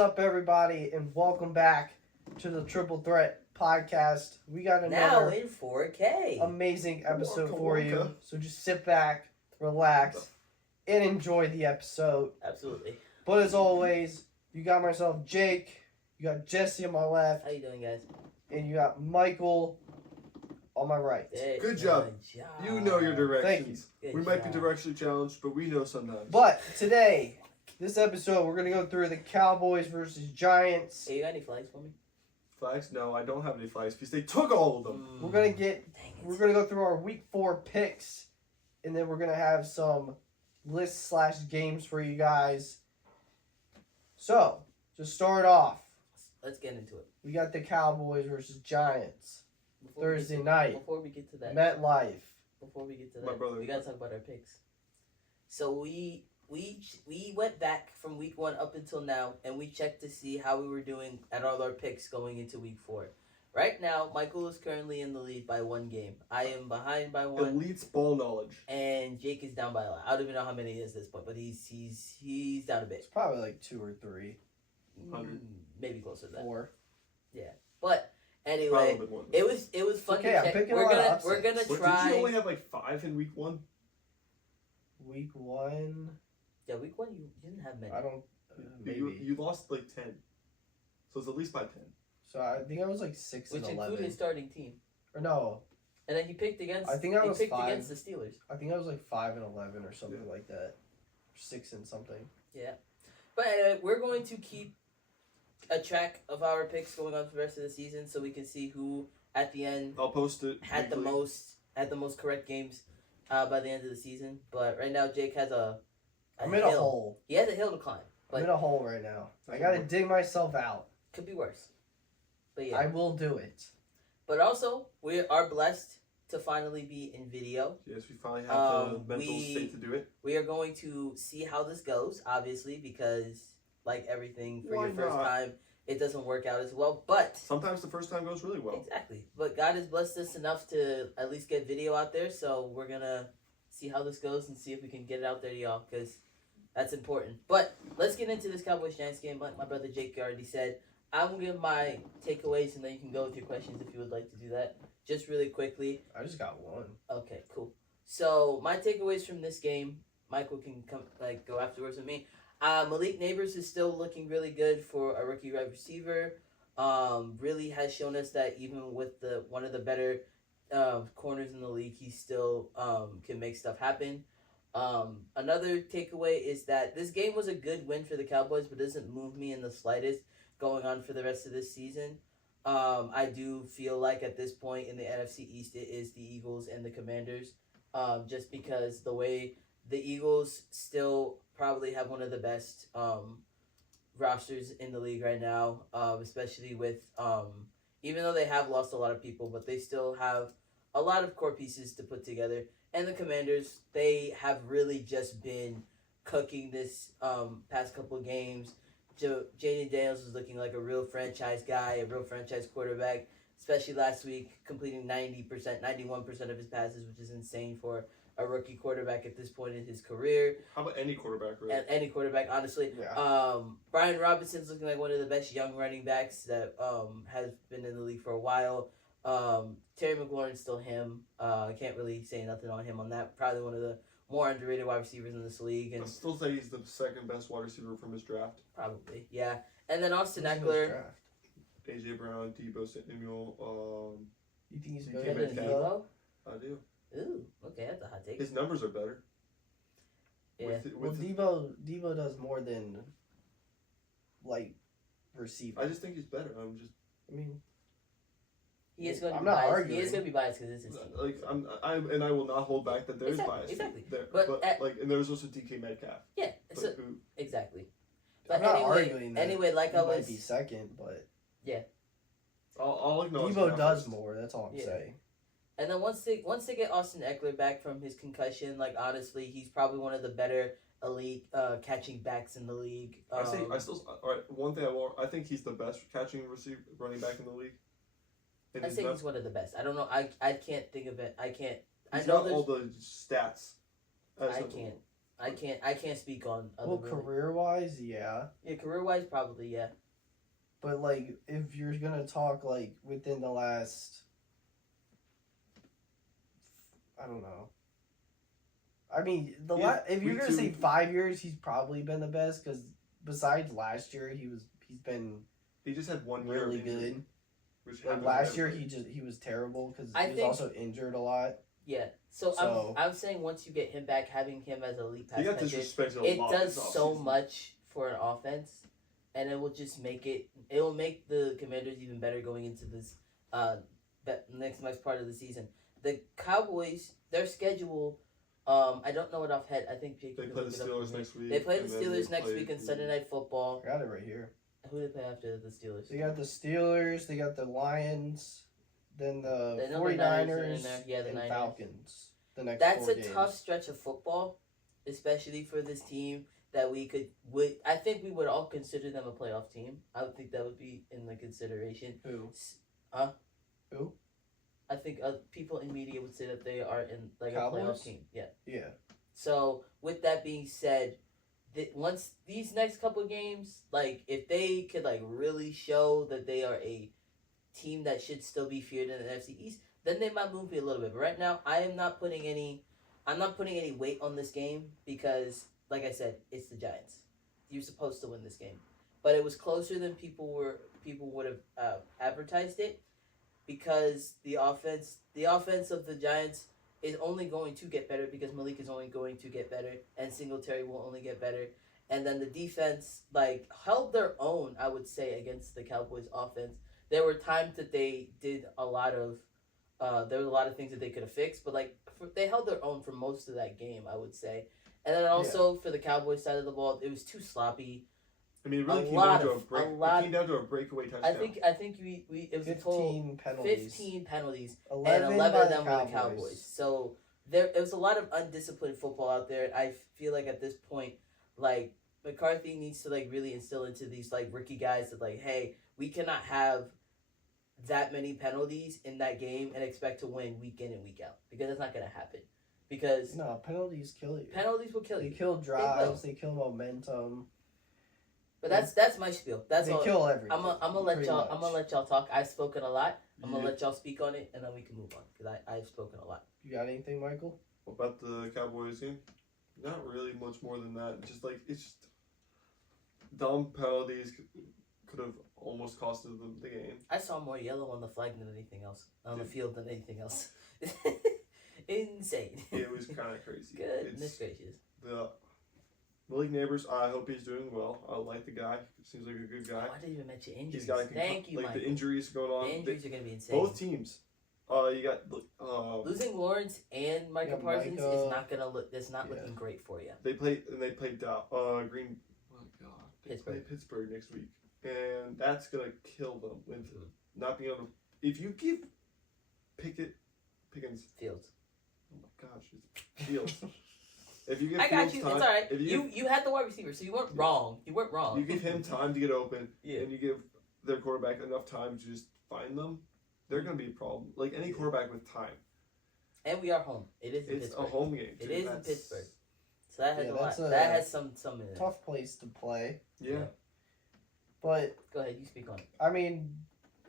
What's up, everybody, and welcome back to the Triple Threat Podcast. We got Now another in 4K. amazing episode for Wonka. you. So just sit back, relax, and enjoy the episode. Absolutely. But as always, you got myself, Jake, you got Jesse on my left, How you doing, guys? and you got Michael on my right. Hey, Good job. You know your directions. Good We might be job. directionally challenged, but we know sometimes. But today, this episode, we're going to go through the Cowboys versus Giants. Hey, you got any flags for me? Flags? No, I don't have any flags because they took all of them. We're going to get Dang it. We're going to go through our week 4 picks, and then we're going to have some lists/games for you guys. So, to start off, Let's get into it. we got the Cowboys versus Giants. Before we Thursday get to- night. Before we get to that, MetLife. before we get to My that, brother- we gotta talk about our picks. So we went back from week 1 up until now, and we checked to see how we were doing at all our picks going into week 4. Right now, Michael is currently in the lead by 1 game. I am behind by 1. Elite's ball knowledge. And Jake is down by a lot. I don't even know how many it is at this point, but he's down a It's bit. probably like 2 or 3, 100. Maybe closer to that. 4. But anyway, Probably more. it was fun Okay, to I'm check. picking a We're lot of gonna upsets. What, try. did you only have like 5 in week 1? Week 1, Yeah, week 1 you didn't have many. I don't, You, maybe. you lost like 10. So it's at least by 10. So I think I was like 6 Which and included 11. his starting team. Or no, And then he picked against. I think I was he picked 5. against the Steelers. I think I was like 5 and 11 or something like that. 6 and something. But anyway, we're going to keep a track of our picks going on for the rest of the season, so we can see who at the end I'll post it. had the weekly. most correct games by the end of the season. But right now, Jake has a I'm in a hill. hole. He has a hill to climb. I'm But in a hole right now. I gotta dig myself out. could be worse. But yeah. I will do it. But also, we are blessed to finally be in video. Yes, we finally have the mental we- state to do it. We are going to see how this goes, obviously, because like everything for Why your first not? time, it doesn't work out as well. But Sometimes the first time goes really well. exactly. But God has blessed us enough to at least get video out there, so we're gonna see how this goes and see if we can get it out there to y'all, because that's important. But let's get into this Cowboys Giants game. Like my brother Jake already said, I'm gonna give my takeaways, and then you can go with your questions if you would like to do that. Just really quickly. I just got one. Okay, cool. So my takeaways from this game, Michael can come go afterwards with me. Malik Neighbors is still looking really good for a rookie wide receiver. Really has shown us that even with one of the better corners in the league, he still can make stuff happen. Another takeaway is that this game was a good win for the Cowboys, but doesn't move me in the slightest going on for the rest of this season. I do feel like at this point in the NFC East, it is the Eagles and the Commanders, just because the way the Eagles still probably have one of the best rosters in the league right now, especially with even though they have lost a lot of people, but they still have a lot of core pieces to put together. And the Commanders, they have really just been cooking this past couple of games. Jaden Daniels is looking like a real franchise guy, a real franchise quarterback, especially last week, completing 90%, 91% of his passes, which is insane for a rookie quarterback at this point in his career. How about any quarterback, really? And any quarterback, honestly. Yeah. Brian Robinson's looking like one of the best young running backs that has been in the league for a while. Terry McLaurin's still him. I can't really say nothing on him on that. Probably one of the more underrated wide receivers in this league. I And still say he's the second best wide receiver from his draft. probably, yeah. And then Austin Who's in his Eckler. draft? AJ Brown, Debo Samuel. You think he's You better can't than make Debo? Debo? I do. Ooh, okay, that's a hot take. His numbers are better. Yeah. Well, Debo does more than like receiver. I just think he's better. I mean, He is going to I'm be not biased. arguing. He is going to be biased because it's his team. Like I will not hold back that there is Exactly, bias. exactly. There, But but at- and there's also DK Metcalf. Yeah, But so, who, exactly. I'm But not anyway, arguing that. anyway, like he I might was, be second, but I'll acknowledge Debo that does first. more. That's all I'm Yeah. saying. and then once they get Austin Eckler back from his concussion, like honestly, he's probably one of the better elite catching backs in the league. I still all right. One thing I think he's the best catching receiver running back in the league. And I he's think not- he's one of the best. I don't know. I can't think of it. I can't. I he's know got all there's. the stats. as I of- can't. I can't speak on other. Well, really- career wise, yeah. Yeah, career wise, probably yeah. But like, if you're gonna talk like within the last, I don't know. I mean, if you're week gonna say two- 5 years, he's probably been the best because besides last year, he's been He just had 1 year really of injury, good. which Like happens last with year, everybody. he was terrible because I he was think- also injured a lot. Yeah. So, So- I'm saying once you get him back, having him as a elite pass He got catcher, disrespected a it lot. does this so offseason. much for an offense, and it will just make it will make the Commanders even better going into this next part of the season. The Cowboys, their schedule, I don't know it off head. I think Jake They can play the look it up for Steelers me. next week. They play the and then Steelers they next play week on the- Sunday Night Football. I got it right here. Who do they play after the Steelers? They got the Steelers, they got the Lions, then the They know the 49ers, Niners are in there. Yeah, the and Niners. Falcons. The next That's 4 a games. tough stretch of football, especially for this team that I think we would all consider them a playoff team. I would think that would be in the consideration. Who? Huh? Who? I think people in media would say that they are in like a Cowboys? playoff team. Yeah. Yeah. So with that being said, once these next couple games, like if they could like really show that they are a team that should still be feared in the NFC East, then they might move me a little bit. But right now, I'm not putting any weight on this game because, like I said, it's the Giants. You're supposed to win this game, but it was closer than people would have advertised it because the offense of the Giants is only going to get better because Malik is only going to get better and Singletary will only get better. And then the defense like held their own, I would say, against the Cowboys offense. There were times that they did a lot of there was a lot of things that they could have fixed, but like they held their own for most of that game, I would say. And then also for the Cowboys side of the ball, it was too sloppy. I mean, it really a came lot down to of- a break. a lot- It came down to a breakaway touchdown. I think we it was a total 15 penalties. 15 penalties 11, and 11 by of them the were the Cowboys. So there was a lot of undisciplined football out there. I feel like at this point, like McCarthy needs to like really instill into these like rookie guys that like, hey, we cannot have that many penalties in that game and expect to win week in and week out because that's not gonna happen. Because No, penalties kill you. penalties will kill They you. kill drives, they kill momentum. But that's my spiel. That's they all. kill everything. I'm gonna let pretty y'all. much. I'm gonna let y'all talk. I've spoken a lot. I'm gonna Yeah. let y'all speak on it, and then we can move on because I've spoken a lot. You got anything, Michael? About the Cowboys game, not really much more than that. Just like it's just dumb penalties could have almost costed them the game. I saw more yellow on the flag than anything else on the Yeah. field than anything else. Insane. It was kind of crazy. Goodness It's gracious. the Malik Neighbors. I hope he's doing well. I like the guy. Seems like a good guy. Oh, I didn't even mention injuries. He's got Thank you, like Michael. the injuries going on. The injuries are gonna be insane. Both teams. You got Losing Lawrence and Micah Yeah, Parsons Micah. is not gonna look. That's not Yeah. looking great for you. they played Green. Oh my God, they play Pittsburgh. Pittsburgh next week, and that's gonna kill them with not being able to. If you give Pickens. Fields. Oh my gosh, it's Fields. If you give I got Fields you. time, It's all right. If You had the wide receiver, so you weren't wrong. You weren't wrong. you give him time to get open, Yeah. and you give their quarterback enough time to just find them, they're gonna be a problem. Like any quarterback with time. And we are home. It is in It's Pittsburgh. a home game. It too. is in That's- Pittsburgh. So that has Yeah, a lot. that's a That has some in it. Tough place to play. Yeah. But Go ahead. You speak on it. I mean,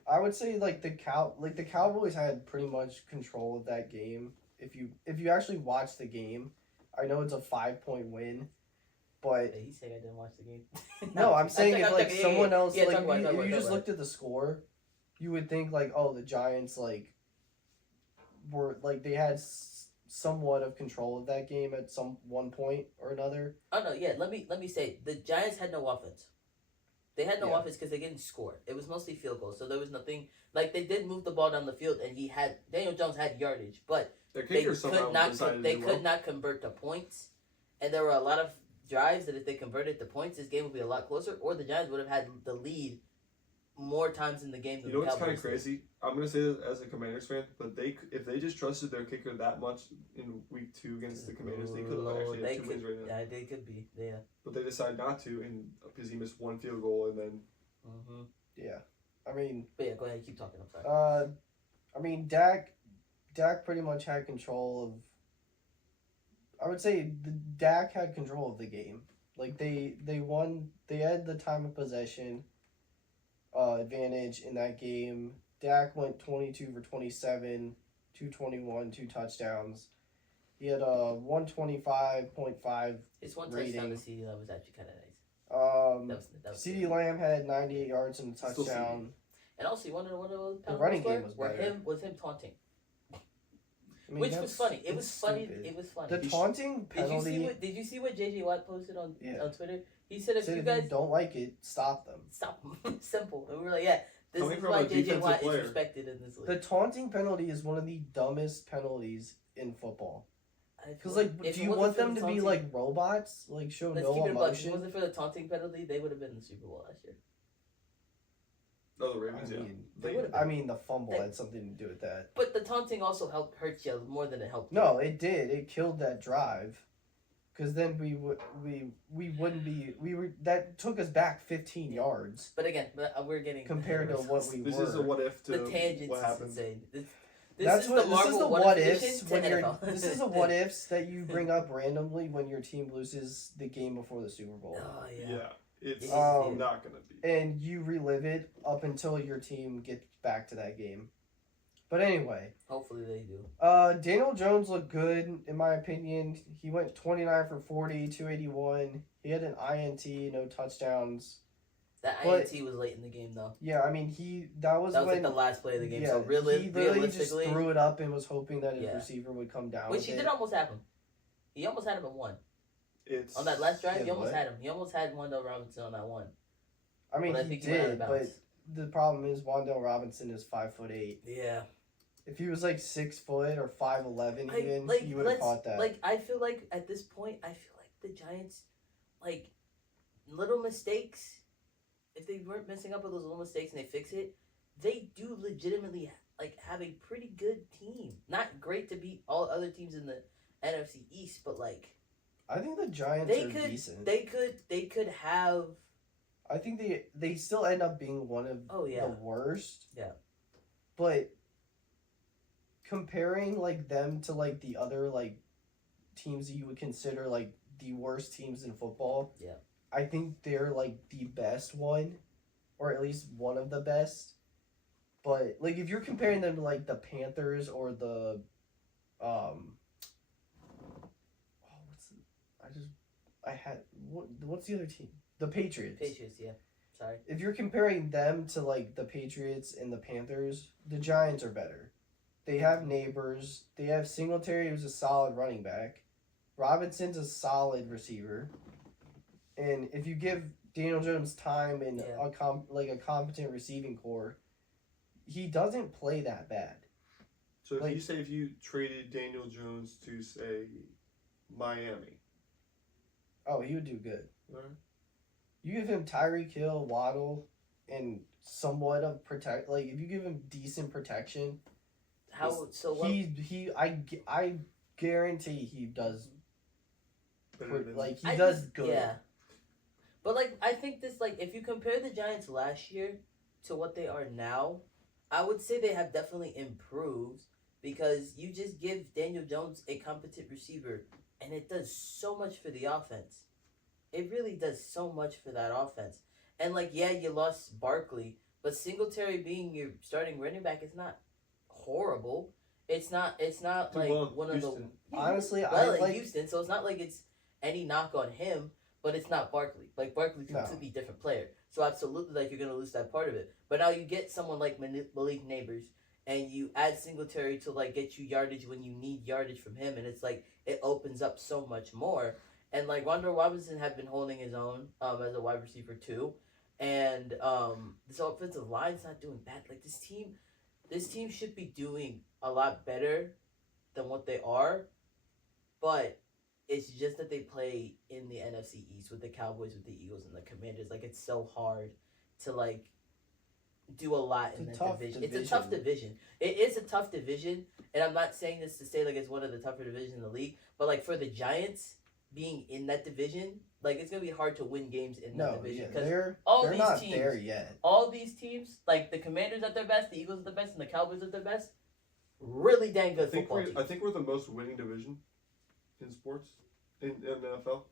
I would say like the Cowboys had pretty much control of that game. If you actually watch the game, I know it's a 5-point win, but He said I didn't watch the game. no, I'm saying if like yeah, someone yeah. else Yeah, like talk about it, if talk about you it, just talk about looked at the score, you would think like, oh, the Giants like were like they had somewhat of control of that game at some one point or another. Oh no, yeah. Let me say the Giants had no offense. They had no Yeah. offense because they didn't score. It was mostly field goals, so there was nothing. Like they did move the ball down the field, and Daniel Jones had yardage, but Their they kicker somehow could not. decided They to do could well. not convert to points, and there were a lot of drives that if they converted to points, this game would be a lot closer, or the Giants would have had the lead more times in the game than You know the what's kind Cowboys of did. crazy? I'm gonna say this as a Commanders fan, but if they just trusted their kicker that much in week 2 against the Commanders, they could have actually They had 2 wins right now. Yeah, they could be. Yeah. But they decided not to, and because he missed 1 field goal, and then Mm-hmm. Yeah, I mean, But yeah, go ahead. Keep talking. I'm sorry. I mean Dak pretty much had control of. I would say the Dak had control of the game. Like they won. They had the time of possession advantage in that game. Dak went 22 for 27, 221, 2 touchdowns. He had a 125.5. His one rating. touchdown to CD Lamb was actually kind of nice. That was CD good. Lamb had 98 yards and a Still touchdown. And also, you want to know what it The running game was better. him taunting, I mean, which was that's- funny. It that's was funny. stupid. It was funny. The taunting penalty. Did you see what JJ Watt posted on Yeah. on Twitter? He said if said you if guys you don't like it, stop them. stop him, simple. And we were like, yeah, this Coming is from why a JJ defensive Watt player. is respected in this league. The taunting penalty is one of the dumbest penalties in football. Because like, If do it you wasn't want for them the to be taunting- like robots, like show Let's no keep it a buck. If it emotion? wasn't for the taunting penalty, they would have been in the Super Bowl last year. Oh, the Ravens, I yeah. mean, They would've I mean, the fumble They- had something to do with that. But the taunting also hurt you more than it helped. No, it did. It killed that drive. Because then we wouldn't be that took us back 15 yards But again, we're getting compared to what we This were. is a what if to the tangents what is happened. insane. This That's is what the this is Marvel the what what if ifs edition when to you're. NFL. This is the what ifs that you bring up randomly when your team loses the game before the Super Bowl, Oh Yeah, yeah. it's Um, not gonna be. and you relive it up until your team gets back to that game. But anyway, Hopefully they do. Daniel Jones looked good in my opinion. He went 29 for 40, 281. He had an INT, no touchdowns. That But- INT was late in the game though. Yeah, I mean that was That was when like the last play of the game. yeah, So really, he literally just realistically, threw it up and was hoping that his Yeah. receiver would come down. which with he it. did almost have him. He almost had him at one. It's On that last drive, Yeah, he almost what? had him. He almost had Wendell Robinson on that one. I mean, But I he think he went out of did, but bounds. the problem is Wan'Dale Robinson is 5'8". Yeah. If he was like 6 foot or 5'11", even he would have caught that. Like I feel like at this point, I feel like the Giants, like little mistakes. If they weren't messing up with those little mistakes and they fix it, they do legitimately like have a pretty good team. Not great to beat all other teams in the NFC East, but like I think the Giants they are could, decent. they could have. I think they still end up being one of Oh yeah, the worst. Yeah. But comparing like them to like the other like teams that you would consider like the worst teams in football. Yeah. I think they're like the best one, or at least one of the best. But like if you're comparing them to like the Panthers or the what's the other team? The Patriots. Patriots. Yeah, sorry. If you're comparing them to like the Patriots and the Panthers, the Giants are better. They have Neighbors. They have Singletary, who's a solid running back. Robinson's a solid receiver. And if you give Daniel Jones time and Yeah. a competent receiving core, he doesn't play that bad. So if like- if you traded Daniel Jones to say Miami, Oh, he would do good. alright? You give him Tyreek Hill, Waddle, and somewhat of protect. Like if you give him decent protection, How so? What? I guarantee he does Better than- like he I does just- good. Yeah. But like I think this like if you compare the Giants last year to what they are now, I would say they have definitely improved because you just give Daniel Jones a competent receiver and it does so much for the offense. It really does so much for that offense. And like yeah, you lost Barkley, but Singletary being your starting running back is not horrible. It's not Did like well in one of the Houston. Honestly, I well in like Houston, so it's not like it's any knock on him, but it's not Barkley. Like Barkley's a No. completely different player, so absolutely, like you're gonna lose that part of it. But now you get someone like Malik Neighbors, and you add Singletary to like get you yardage when you need yardage from him, and it's like it opens up so much more. And like Wan'Dale Robinson had been holding his own as a wide receiver too, and this offensive line's not doing bad. Like this team should be doing a lot better than what they are, but it's just that they play in the NFC East with the Cowboys, with the Eagles, and the Commanders. Like it's so hard to like do a lot in It's a that tough division. It's a tough division. It is a tough division, and I'm not saying this to say like it's one of the tougher divisions in the league, but like for the Giants being in that division, like it's gonna be hard to win games in that no, division yeah, because they're all they're these not teams- there yet. all these teams, like the Commanders at their best, the Eagles at their best, and the Cowboys at their best, really dang good football teams. I think we're the most winning division in sports in the NFL?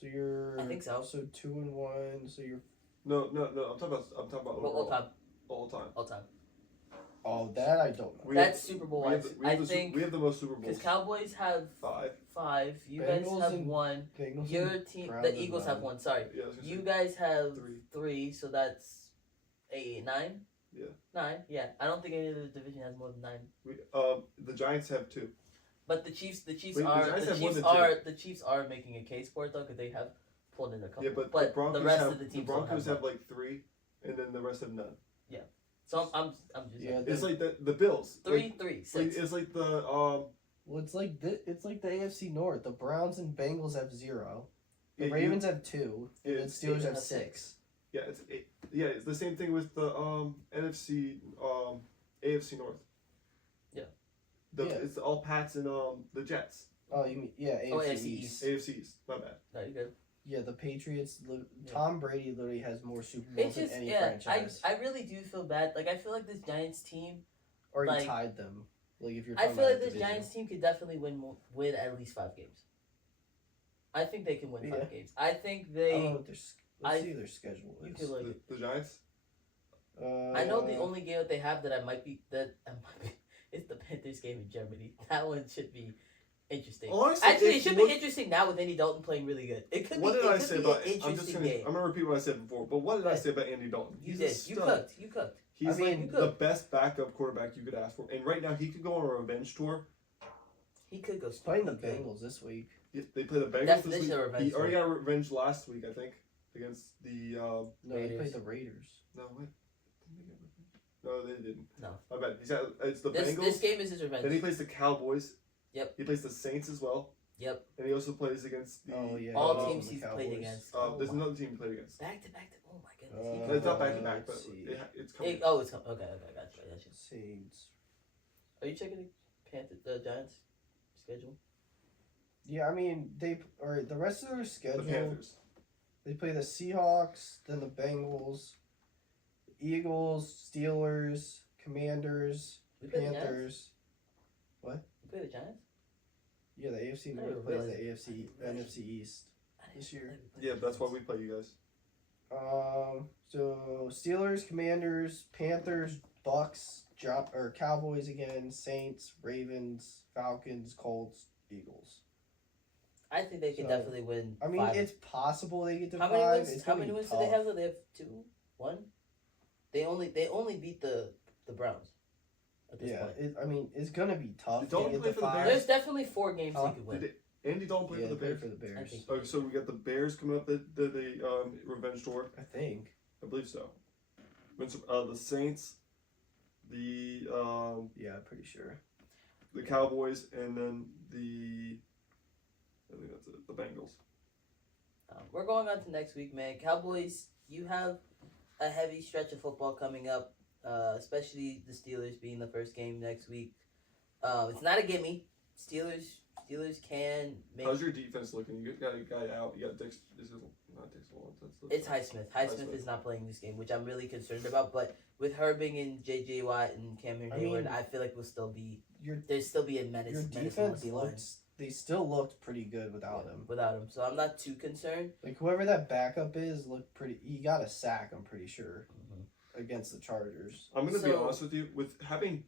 So you're. I think so. So 2-1. So you're. No. I'm talking about Well, overall. all time. All time. Oh, that I don't know. We That's have- Super Bowl We have, wise. the, we, have I the, Su- think we have the most Super Bowls. because Cowboys have 5. You Bengals guys have and 1. Bengals Your and team, Browns the have Eagles have 9. 1. Sorry, Yeah, I was gonna you say guys have 3. 3, so that's 8, 9. Yeah. 9. Yeah, I don't think any of the division has more than 9. We, the Giants have 2. But the Chiefs Wait, the Giants have more than the Chiefs are making a case for it though, because they have pulled in a couple. Yeah, but the the Broncos rest have of the teams Broncos don't have like 3, and then the rest have none. So I'm just Yeah, It's like the Bills. 3, Like, 6. it's like the Well, it's like the AFC North. The Browns and Bengals have 0. The Yeah, Ravens have 2. And the it's- Steelers have have 6. yeah it's the same thing with the NFC AFC North. Yeah. Yeah. It's all Pats and the Jets. Oh, you mean AFC AFC East. AFC East. My bad. No, you're good. Yeah, the Patriots. Yeah. Tom Brady literally has more Super Bowls It's than just any I franchise. really do feel bad. Like I feel like this Giants team. Or he like- tied them. Like if you're. I Talking feel about like a this division. Giants team could definitely win at least 5 games. I think they can win 5 Yeah. games. I think I don't they. know what their. Let's see their schedule You is. could like. The Giants. I know the only game that they have that I might be is the Panthers game in Germany. That one should be interesting. Honestly, Actually, it if should what- be interesting now with Andy Dalton playing really good. It could What be. did I It say could be about? an I'm just interesting gonna. game. I'm gonna repeat what I said before. But what did I say about Andy Dalton? You He's a did. You stud. cooked. You cooked. He's I mean, like the best backup quarterback you could ask for, and right now he could go on a revenge tour. He could go. Playing the stupid good. Bengals this week. They play the Bengals That's this week. a revenge He already tour. got revenge last week, I think, against the. No, they Raiders. played the Raiders. No, wait. Didn't they get revenge? No, they didn't. No. My bad. It's the This Bengals. game is his revenge. Then he plays the Cowboys. Yep. He plays the Saints as well. Yep. And he also plays against the. Oh, yeah. All um, teams the he's Cowboys. played against. There's my- another team he played against. Back to. Oh my goodness. He It's not back to back, but let's see. it's coming. it's coming. Okay. Gotcha. Saints. Are you checking the Giants schedule? Yeah, I mean the rest of their The schedule. Panthers. They play the Seahawks, then the Bengals, Eagles, Steelers, Commanders, We play the Giants. Panthers. We play the Giants. Yeah, the AFC I didn't North plays realize the it. AFC NFC East. I didn't This year. realize we played Yeah, the that's why Giants. we play you guys. So Steelers, Commanders, Panthers, Bucks, Cowboys again, Saints, Ravens, Falcons, Colts, Eagles. I think they can So, definitely win. I mean, 5. it's possible they get to How 5. many wins? It's How gonna many be wins do they tough. have? Though they have 2, 1. They only beat the Browns at this Yeah, point. I mean, it's gonna be tough. Don't to get play to for the 5. There's definitely 4 games Huh? they could win. Did Andy Dalton play Yeah, for they the play Bears? for the Bears. I think- Oh, so we got the Bears coming up the revenge tour. I think. I believe so. The Saints, the Yeah, I'm pretty sure. the Cowboys, and then I think that's it. The Bengals. We're going on to next week, man. Cowboys, you have a heavy stretch of football coming up, especially the Steelers being the first game next week. It's not a gimme. Steelers can make. How's your defense looking? You got a guy out. You got Dix. Is it not Dix Lawrence? It's Highsmith. Highsmith is not playing this game, which I'm really concerned about. But with her being in J.J. Watt and Cameron I Hayward, mean, I feel like we'll still be. Your There's still be a menace. your menace on defense the line looks. They still looked pretty good without him. without him, so I'm not too concerned. Like whoever that backup is looked pretty. He got a sack. I'm pretty sure Mm-hmm. against the Chargers. I'm gonna be So- honest with you. With having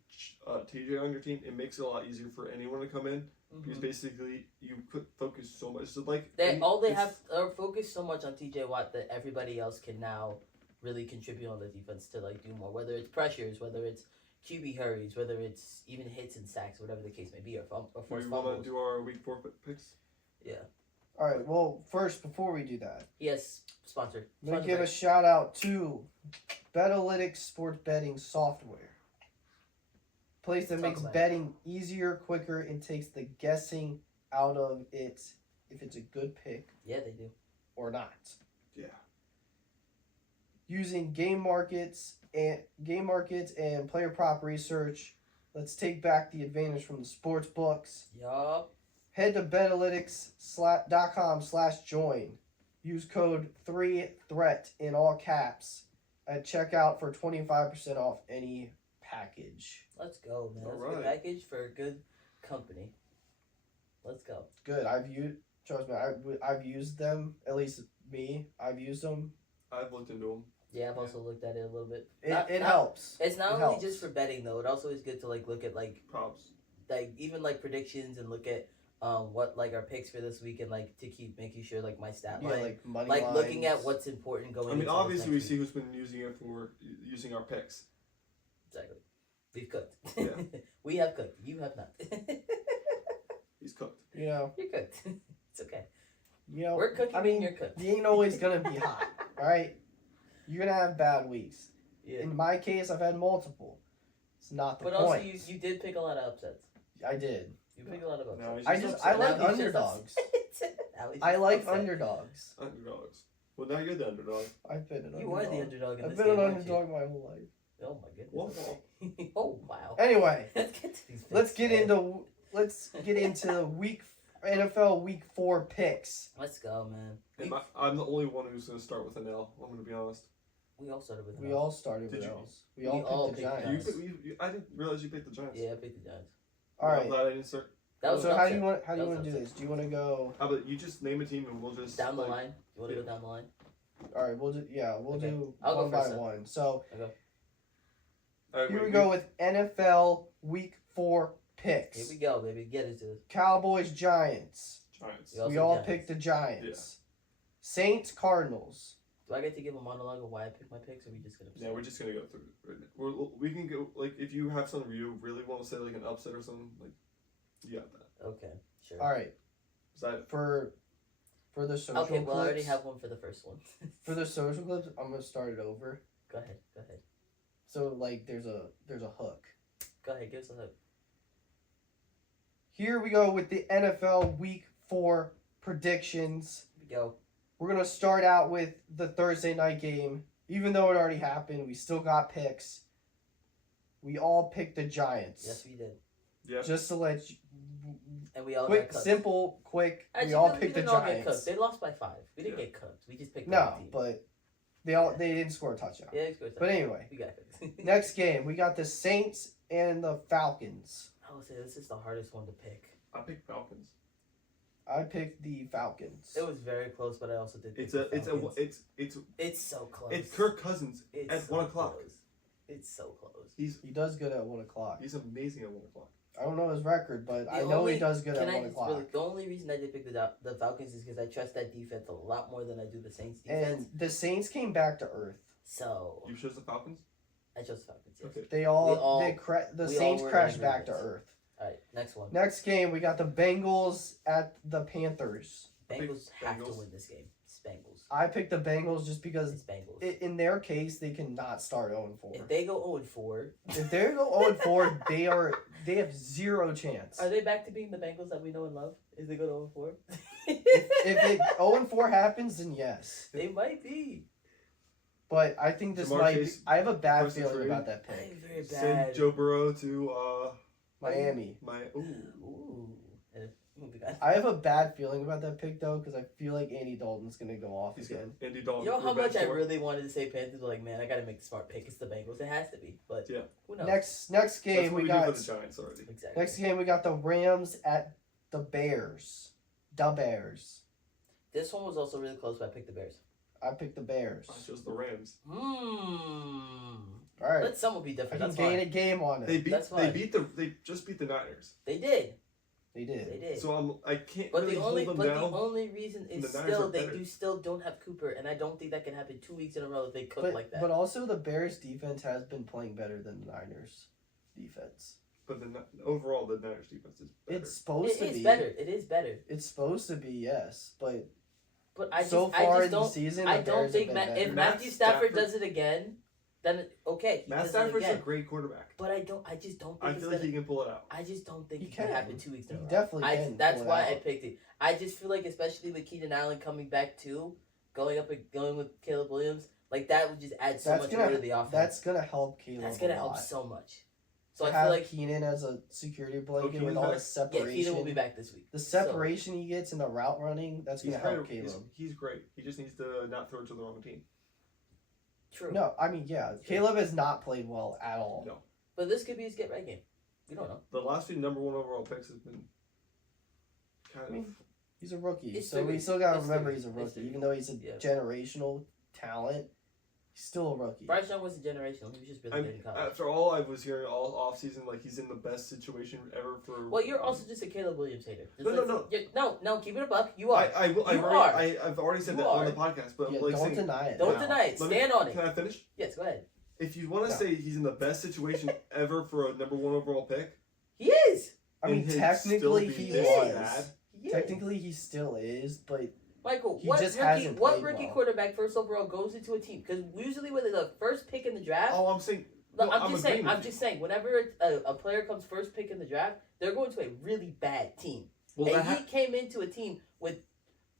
TJ on your team, it makes it a lot easier for anyone to come in because basically you could focus so much. So like They all they it's- have are focused so much on TJ Watt that everybody else can now really contribute on the defense to like do more. Whether it's pressures, whether it's QB hurries, whether it's even hits and sacks, whatever the case may be, or We forced want fumbles. to do our week 4 picks. Yeah, All right. Well, first before we do that, yes, sponsor. I'm gonna Sponsor give a break. shout out to Betalytics sports betting software. Place that Talk makes about it. betting easier, quicker, and takes the guessing out of it if it's a good pick Yeah, they do. or not. Yeah. Using game markets and player prop research, let's take back the advantage from the sports books. Yup. Head to betalytics.com/join. Use code 3THREAT in all caps at checkout for 25% off any package. Let's go, man. That's a good Alright. package for a good company. Let's go. Good. Trust me, I've used them. At least me, I've used them. I've looked into them. Yeah, I've also looked at it a little bit. It helps. It's not It only helps. just for betting though. It also is good to like look at like Props. even like predictions and look at what like our picks for this week and like to keep making sure like my stat Yeah, line, like money like looking at lines. what's important going. I mean, into this obviously, we next see week. who's been using it for using our picks. Exactly. We've cooked. Yeah. We have cooked. You have not. He's cooked. You know, You're cooked. It's okay. we're cooking. I mean, and you're cooked. you ain't always gonna be hot. All right, you're gonna have bad weeks. Yeah. In my case, I've had multiple. It's not the But point. also, you did pick a lot of upsets. I did. You picked a lot of upsets. No, he's I just just I upset. like Now he's just underdogs. upset. Now he's I just like upset. underdogs. Underdogs. Well, now you're the underdog. I've been an You underdog. are the underdog in I've this been game, an aren't you? underdog my whole life. Oh my goodness. Whoa. Oh wow. Anyway, Let's get to these picks, let's get man. into NFL Week 4 picks. Let's go, man. I'm the only one who's going to start with an L. I'm going to be honest. We all started with We an L. all started with Did you? L's. We We all all picked the picked the Giants. Giants. I didn't realize you picked the Giants. Yeah, I picked the Giants. All I'm right. glad I didn't start. That was So an how do upset. you want That was to do upset. this? Do you want to go? How about you just name a team and we'll just Down the like, line. You want to go down the line? All right, we'll Okay. do I'll go one by first then. one. So All right, here wait, we go with NFL Week 4 picks. Here we go, baby. Get into this. Cowboys Giants. Giants. Yeah. We Also all Giants. picked the Giants. Saints Cardinals. Do I get to give a monologue of why I picked my picks, or are we just gonna? Yeah, we're just gonna go through it right now. We can go like if you have something you really want to say like an upset or something like you got that. Okay, sure. All right, Is that for the social Okay, well, I already clips. have one for the first one. For the social clips, I'm gonna start it over. Go ahead. Go ahead. So like, there's a hook. Go ahead. Give us a hook. Here we go with the NFL Week 4 predictions. Here we go. We're gonna start out with the Thursday night game. Even though it already happened, we still got picks. We all picked the Giants. Yes, we did. yeah? Just to let you, And we all quick, got cooked. simple, quick. Actually, we all no, picked the didn't all get Giants. cooked. They lost by 5. We didn't Yeah. get cooked. We just picked the No, right team. but Yeah. they didn't score a touchdown. Yeah, it's good. But anyway, we got cooked. next game we got the Saints and the Falcons. I would say this is the hardest one to pick. I picked Falcons. I picked the Falcons. It was very close, but I also did. Pick It's the Falcons. it's so close. it's Kirk Cousins It's at so 1 o'clock. close. It's so close. He's He does good at 1 o'clock. amazing at 1 o'clock. I don't know his record, but The I know only- he does good Can at I 1 just o'clock. really? The only reason I did pick the Falcons is because I trust that defense a lot more than I do the Saints defense. And the Saints came back to earth. So You chose the Falcons. I chose the Falcons. Yes. Okay. The We all- Saints were in crashed back to agreement. earth. All right, next one. Next game we got the Bengals at the Panthers. Bengals have to Bengals. win this game. It's Bengals. I picked the Bengals just because It's Bengals. in their case they cannot start 0-4. If they go 0-4, If they go 0-4, they have zero chance. are they back to being the Bengals that we know and love? If they go to 0-4, If 0-4 happens, then yes. they might be. But I think this Jamar might be, Chase I have a bad requested feeling trade. about that I'm pick. very Send bad. Joe Burrow to Miami. Ooh. We got- I have a bad feeling about that pick though, because I feel like Andy Dalton's gonna go off He's again. got Andy Dalton. You know how revenge much I tour. really wanted to say Panthers, but like, man, I gotta make the smart pick. It's the Bengals. It has to be, but Yeah. who knows? Next That's game what we do for got the Giants already. Exactly. next game we got the Rams at the Bears. The Bears. This one was also really close, but I picked the Bears. I picked the Bears. I chose the Rams. All right. Let someone be I different. can That's gain fine. a game on it. They That's fine. they just beat the Niners. They did. They did. They did. So I can't But really the only hold but them the down. only reason is The Niners still are they better. do still don't have Cooper, and I don't think that can happen 2 weeks in a row if they cook But, like that. but also the Bears defense has been playing better than the Niners defense. But overall, the Niners defense is better. It's supposed It to is be better. It is better. It's supposed to be, yes, but But I just so I far just in the don't season, I the don't Bears have think been if better. Matthew Stafford does it again, then okay, he Matt does it Stafford's a again. great quarterback. But I just don't think I it's feel like gonna, he can pull it out. I just don't think He it can can. happen 2 weeks in a He row. definitely I can that's pull it why out. I picked it. I just feel like especially with Keenan Allen coming back too, going with Caleb Williams, like that would just add so That's much gonna- more to the offense. That's gonna help Caleb. That's gonna a help lot. so much. So To I have feel like Keenan as a security blanket Keenan's with all back? the yeah, separation. Keenan will be back this week. The separation he gets in the route running, that's He's gonna help great. Caleb. He's great. He just needs to not throw to the wrong team. True. No, I mean yeah, Caleb has not played well at all. No. But this could be his get right game. We don't know. The last few number 1 overall picks has been kind I of. mean, he's a rookie, It's so we three. still gotta It's remember three. he's a It's rookie. three. Even though he's a Yeah. generational talent, he's still a rookie. Bryce Young wasn't generational. He was just really good in college. After all I was hearing all off season, like he's in the best situation ever for. Well, you're also just a Caleb Williams hater. Just No. no. Keep it a buck. You are. I will. You are. I've already said You that on are. the podcast, but Yeah, I'm like don't saying, deny it. Don't now. deny it. Let me- Stand on it. Can I finish? Yes, go ahead. If you want to No. say he's in the best situation ever for a number 1 overall pick, He is. I mean, and he'd technically still he be this was. bad? He is. Technically, he still is, but Michael, He what just rookie? hasn't What played rookie well. quarterback first overall goes into a team? Because usually when they're the first pick in the draft, Oh, I'm saying. look, no, I'm just saying. agreeing with I'm just saying. Whenever a player comes first pick in the draft, they're going to a really bad team. Well, and that he came into a team with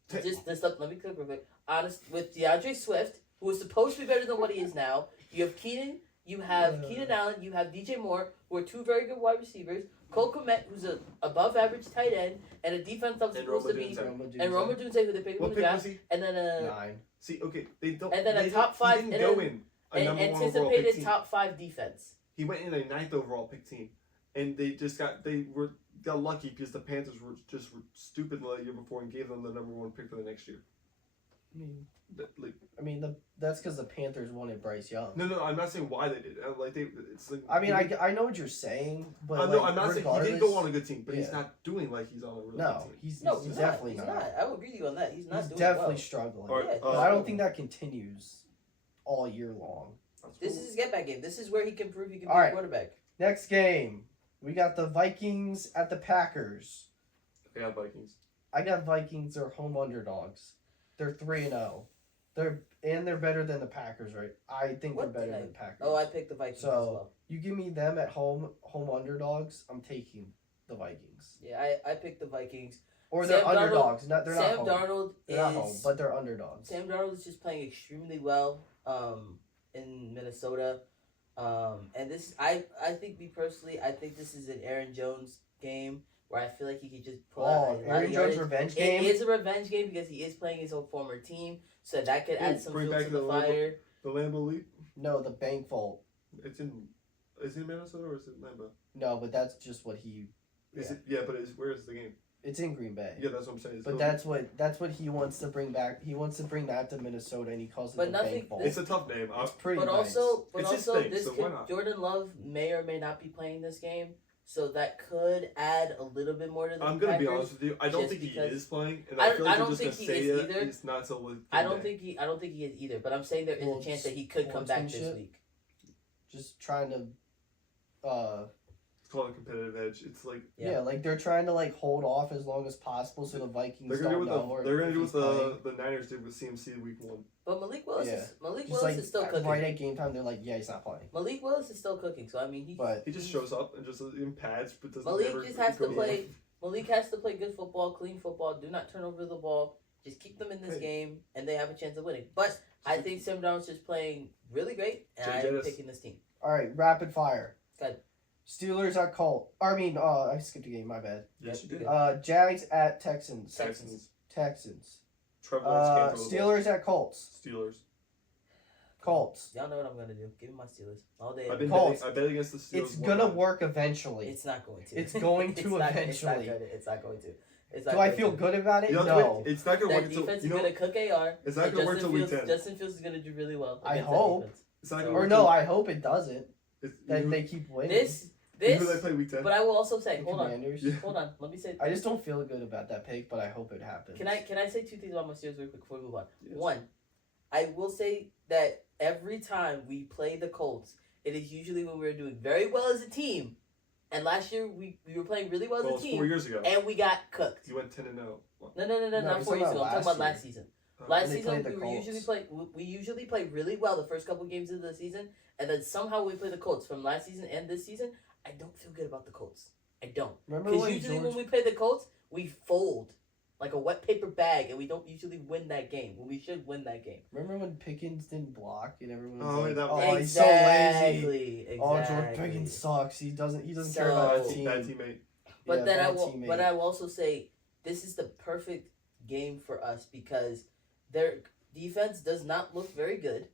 Ta- just this stuff. Let me click real quick. Honest with DeAndre Swift, who was supposed to be better than what he is now. You have Keenan. You have Yeah. Keenan Allen. You have DJ Moore, who are two very good wide receivers. Cole Kmet, who's a above average tight end, and a defense that's And supposed to Roma be. Dunze. And Roma Dunze, who they picked up in what the pick was draft, he? and then 9. See, okay, they don't. And then a they top didn't- five- He didn't and go then in a an number 1 overall pick anticipated team. top 5 defense. He went in a 9th overall pick team, and they got lucky because the Panthers were stupid the year before and gave them the number 1 pick for the next year. I mean, Like, that's because the Panthers wanted Bryce Young. no, I'm not saying why they did. Like it's like. I mean, I know what you're saying, but I'm not saying he didn't go on a regardless- good team, but he's yeah. not doing like he's on a really No, good team. he's No, he's he's definitely not. not. He's not. I will agree with you on that. He's not He's doing definitely well. struggling. All right, Yeah, But I don't think that continues all year long. That's This cool. is his get back game. This is where he can prove he can be All right. a quarterback. Next game, we got the Vikings at the Packers. I got Vikings. I got Vikings. They're home underdogs. They're 3-0. They're better than the Packers, right? I think What they're better did I- than the Packers. Oh, I picked the Vikings So- as well. You give me them at home underdogs. I'm taking the Vikings. Yeah, I picked the Vikings. Or they're Sam Darnold- underdogs. They're Sam not home. Darnold They're not is home, but they're underdogs. Sam Darnold is just playing extremely well in Minnesota. And this I think me personally, I think this is an Aaron Jones game where I feel like he could just pull out a lot Aaron of Jones yardage. revenge It game. is a revenge game because he is playing his own former team, so that could add Ooh, some bring fuel back to the the Lambeau- fire. The Lambeau Leap. No, the bank vault. It's in. Is it in Minnesota or is it Lambeau? No, but that's just what he. Is Yeah. it? Yeah, but where is the game? It's in Green Bay. Yeah, that's what I'm saying. It's But that's what he wants to bring back. He wants to bring that to Minnesota, and he calls it But the nothing- bank vault. it's a tough name. It's pretty But nice. also, It's his thing, this so why could, not? Jordan Love may or may not be playing this game, so that could add a little bit more to the I'm gonna be Packers. honest with you. I don't just think he because- is playing, and I I feel like don't they're think just he gonna say is it. either. It's not till Game I don't Day. think he is either. But I'm saying there is Well, a chance that he could come back this sportsmanship. week. Just trying to, It's called a competitive edge. It's like Yeah. yeah, like they're trying to like hold off as long as possible so the Vikings they're gonna do don't what know. they're gonna if do he's what playing. the Niners did with CMC week 1. But Malik Willis Yeah. is Malik Just Willis like is still cooking. right at game time, they're like, yeah, he's not playing. Malik Willis is still cooking. So I mean, But He just shows up and just in pads, but doesn't. Malik never just has to go play. off. Malik has to play good football, clean football. Do not turn over the ball. Just keep them in this Hey. game, and they have a chance of winning. But I think Sam Darnold's just playing really great, and Jay I'm Jettis. picking this team. all right, rapid fire. Good. Steelers at Colt. I skipped a game. My bad. Yes, you Good. did. Jags at Texans. Texans. Texans. Trevor Lawrence can't throw the ball. Steelers at Colts. Steelers. Colts. Y'all know what I'm gonna do. Give me my Steelers all day. I've been Colts. betting, I bet against the Steelers. It's one gonna time. work eventually. It's not going to. It's going to It's not eventually. going to. It's not Do I going feel to. good about it? You don't have to No. wait- it's not gonna That work until defense you is know. gonna cook AR. It's not and gonna work Justin till week Fields- 10. Justin Fields is gonna do really well. I against that hope. defense. It's not gonna Or work no, till- I hope it doesn't. it's, That you, they keep winning. This, you know they this. play week 10. But I will also say, The hold on, Commanders. Yeah. hold on. Let me say. I just don't feel good about that pick, but I hope it happens. Can I say two things about my Steelers real quick before we move on? Yes. One, I will say that every time we play the Colts, it is usually when we're doing very well as a team. And last year we were playing really well Well, as a it's 4 team, years ago. and we got cooked. You went 10-0. No, No, not he's 4 years talking ago. I'm about talking about last last season. Uh, Last they season played the we Colts. usually play really well the first couple games of the season, and then somehow we play the Colts from last season and this season. I don't feel good about the Colts. I don't. Remember Because when usually George? when we play the Colts, we fold like a wet paper bag, and we don't usually win that game when we should win that game. Remember when Pickens didn't block and everyone was Oh, like, that- "Oh, he's so lazy." Exactly. Oh, George Pickens sucks. He doesn't care about So- the team. Bad teammate. But Yeah, then I bad will. teammate. But I will also say this is the perfect game for us because their defense does not look very good.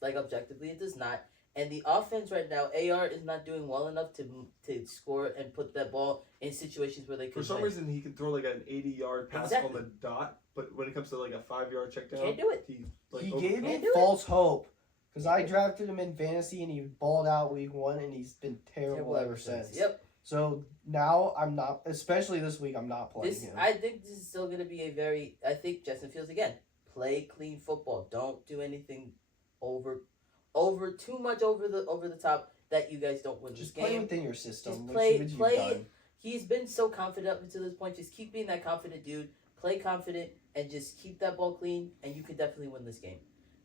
Like objectively, it does not, And the offense right now, AR is not doing well enough to score and put that ball in situations where they could For some win. reason, he can throw like an 80-yard pass Exactly. on the dot, but when it comes to like a 5-yard check down, Can't do it. He over- gave me Can't do it. false hope because I drafted him in fantasy and he balled out week 1 and he's been terrible ever since. Yep. So now I'm not, especially this week, I'm not playing him. I think this is still going to be a very. I think Justin Fields again. Play clean football. Don't do anything over too much over the top that you guys don't win Just this play game. within your system. Just which play. you've done. He's been so confident up until this point. Just keep being that confident dude. Play confident and just keep that ball clean, and you can definitely win this game.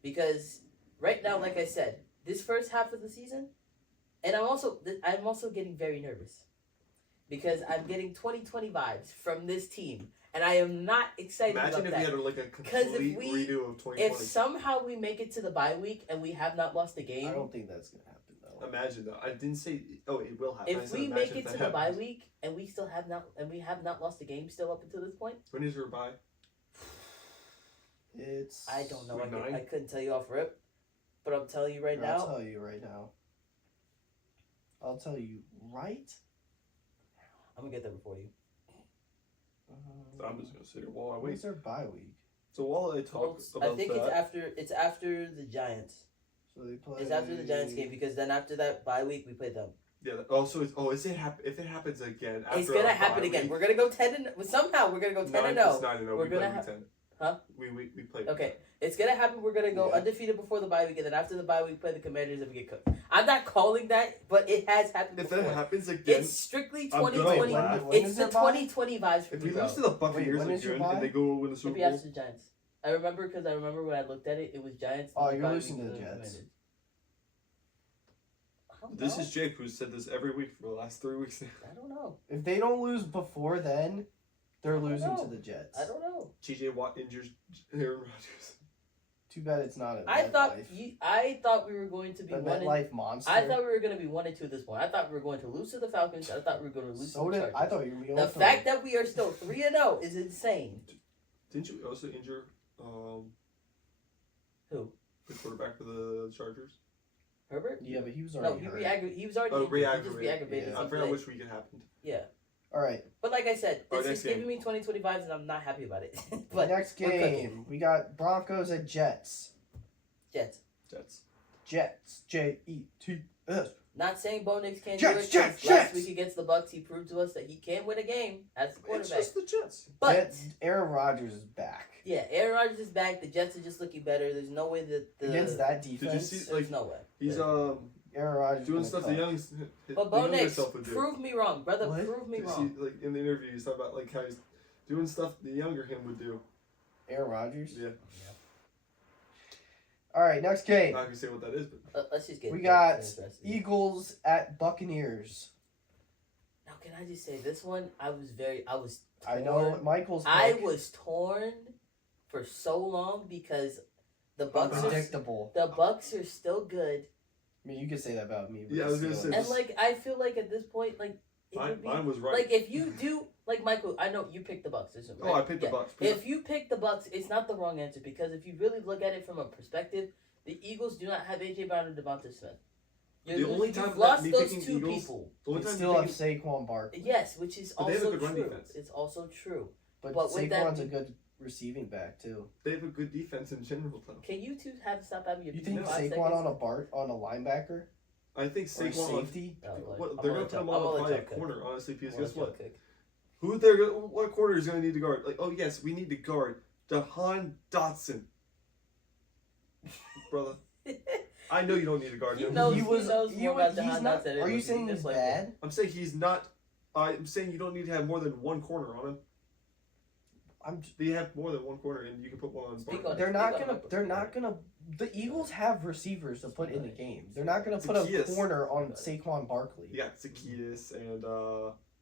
Because right now, like I said, this first half of the season, and I'm also getting very nervous because I'm getting 2020 vibes from this team, and I am not excited Imagine about if that. we had like a 'Cause if complete we- redo of 2020. If somehow we make it to the bye week and we have not lost a I game, don't think that's going to happen, though. Imagine though. I didn't say. Oh, it will happen. I if said we imagine make if it that to the bye happens. week and we have not lost a game still up until this point, When is your bye? It's. I don't know. Week 9? I couldn't tell you off rip, but I'm telling you right I'll now. tell you right now. I'll tell you right. I'm gonna get there before you. I'm just gonna sit here while I When's wait. their bye week? So while I talk Colts, about I think that, it's after the Giants. So they play. It's after the Giants game because then after that bye week we play them. yeah. Also, is it if it happens again? After It's gonna our happen bye again. week, We're gonna go 10 and somehow we're gonna go 10 and 0. It's 9 and 0. We're We gonna play have- week 10. Huh? We play. Okay, it's gonna happen. We're gonna go Yeah. undefeated before the bye week, and then after the bye week, play the Commanders and we get cooked. I'm not calling that, but it has happened If before. that happens again, It's strictly I'm gonna 2020. laugh. When It's is the their bye? 2020 vibes for if me, we bro. lose to the Buccaneers when is your again bye? and they go win the If Super we Bowl, ask the Giants, I remember because I remember when I looked at it, it was Giants. Oh, and you're bye losing week to the was Jets. Commanders. I don't this know. is Jake who's said this every week for the last 3 weeks now. I don't know. If they don't lose before then, they're I don't losing know. to the Jets. I don't know. TJ Watt injures Aaron Rodgers. Too bad it's not at I thought MetLife. I thought we were going to be The 1 and MetLife monster. I thought we were going to be 1 and 2 at this point. I thought we were going to lose to the Falcons. I thought we were going to lose so to the did Chargers. I thought you were going The fact that we are still 3 and 0 is insane. Didn't you also injure Who? the quarterback for the Chargers? Herbert? Yeah, but he was No, already he hurt. he was already Oh, injured. He just re-aggravated. re-aggravated Yeah. I something forgot today. which week it happened. Yeah. All right. But like I said, Our this next is giving game. me 2020 vibes and I'm not happy about it. but Next we're cooking. game, we got Broncos at Jets. Jets. Jets. Jets. Jets. Not saying Bo Nix can't Jets, do it. 'Cause Jets, last Jets! week against the Bucks, he proved to us that he can win a game as the It's quarterback. just the Jets. But Jets. Aaron Rodgers is back. yeah, Aaron Rodgers is back. The Jets are just looking better. There's no way that the Against that Did you defense, see- there's no way. He's Aaron Rodgers doing gonna stuff cook. the young But Bo younger Nix, self would do. prove me wrong, brother. What? Prove me You wrong. see, like in the interview, he's talking about like how he's doing stuff the younger him would do. Aaron Rodgers. Yeah, All right, next I'm game. not gonna say what that is, but Let's just get. We into got the rest. Eagles at Buccaneers. Now, can I just say this one? I was torn. I know Michael's I pick. was torn for so long because the Bucks are Predictable. are still good, I mean, you could say that about me. but Yeah, I was gonna still. say and like I feel like at this point, like it would be mine was right. like if you do like Michael. I know you picked the Bucks. Right? Oh, I picked the Yeah. Bucks. If you pick the Bucks, it's not the wrong answer because if you really look at it from a perspective, the Eagles do not have AJ Brown and Devonta Smith. The only time you've that lost me those picking two Eagles- people. the only They time still you have Saquon Barkley. Yes, which is But they have a also good run true. defense. It's also true. But But with that- Saquon's a good receiving back too. they have a good defense in general though. Can you two stop having your You think for 5 Saquon on a linebacker I think or a Saquon. safety? What, they're gonna put him on probably a corner, honestly. Because guess what? What corner is gonna need to guard? Like, oh yes, we need to guard Jahan Dotson, brother. I know you don't need to guard He him. knows- he was. knows he more was- about he's Jahan not. Dotson than Are you he saying he's just like bad? I'm saying he's not. I'm saying you don't need to have more than one corner on him. I'm. They have more than one corner, and you can put one on. Speak Barkley. on They're Speak not on gonna. Michael. They're not gonna. The Eagles have receivers to put in the game. They're not gonna put a Zacchaeus. corner on Saquon Barkley. You got Zacchaeus and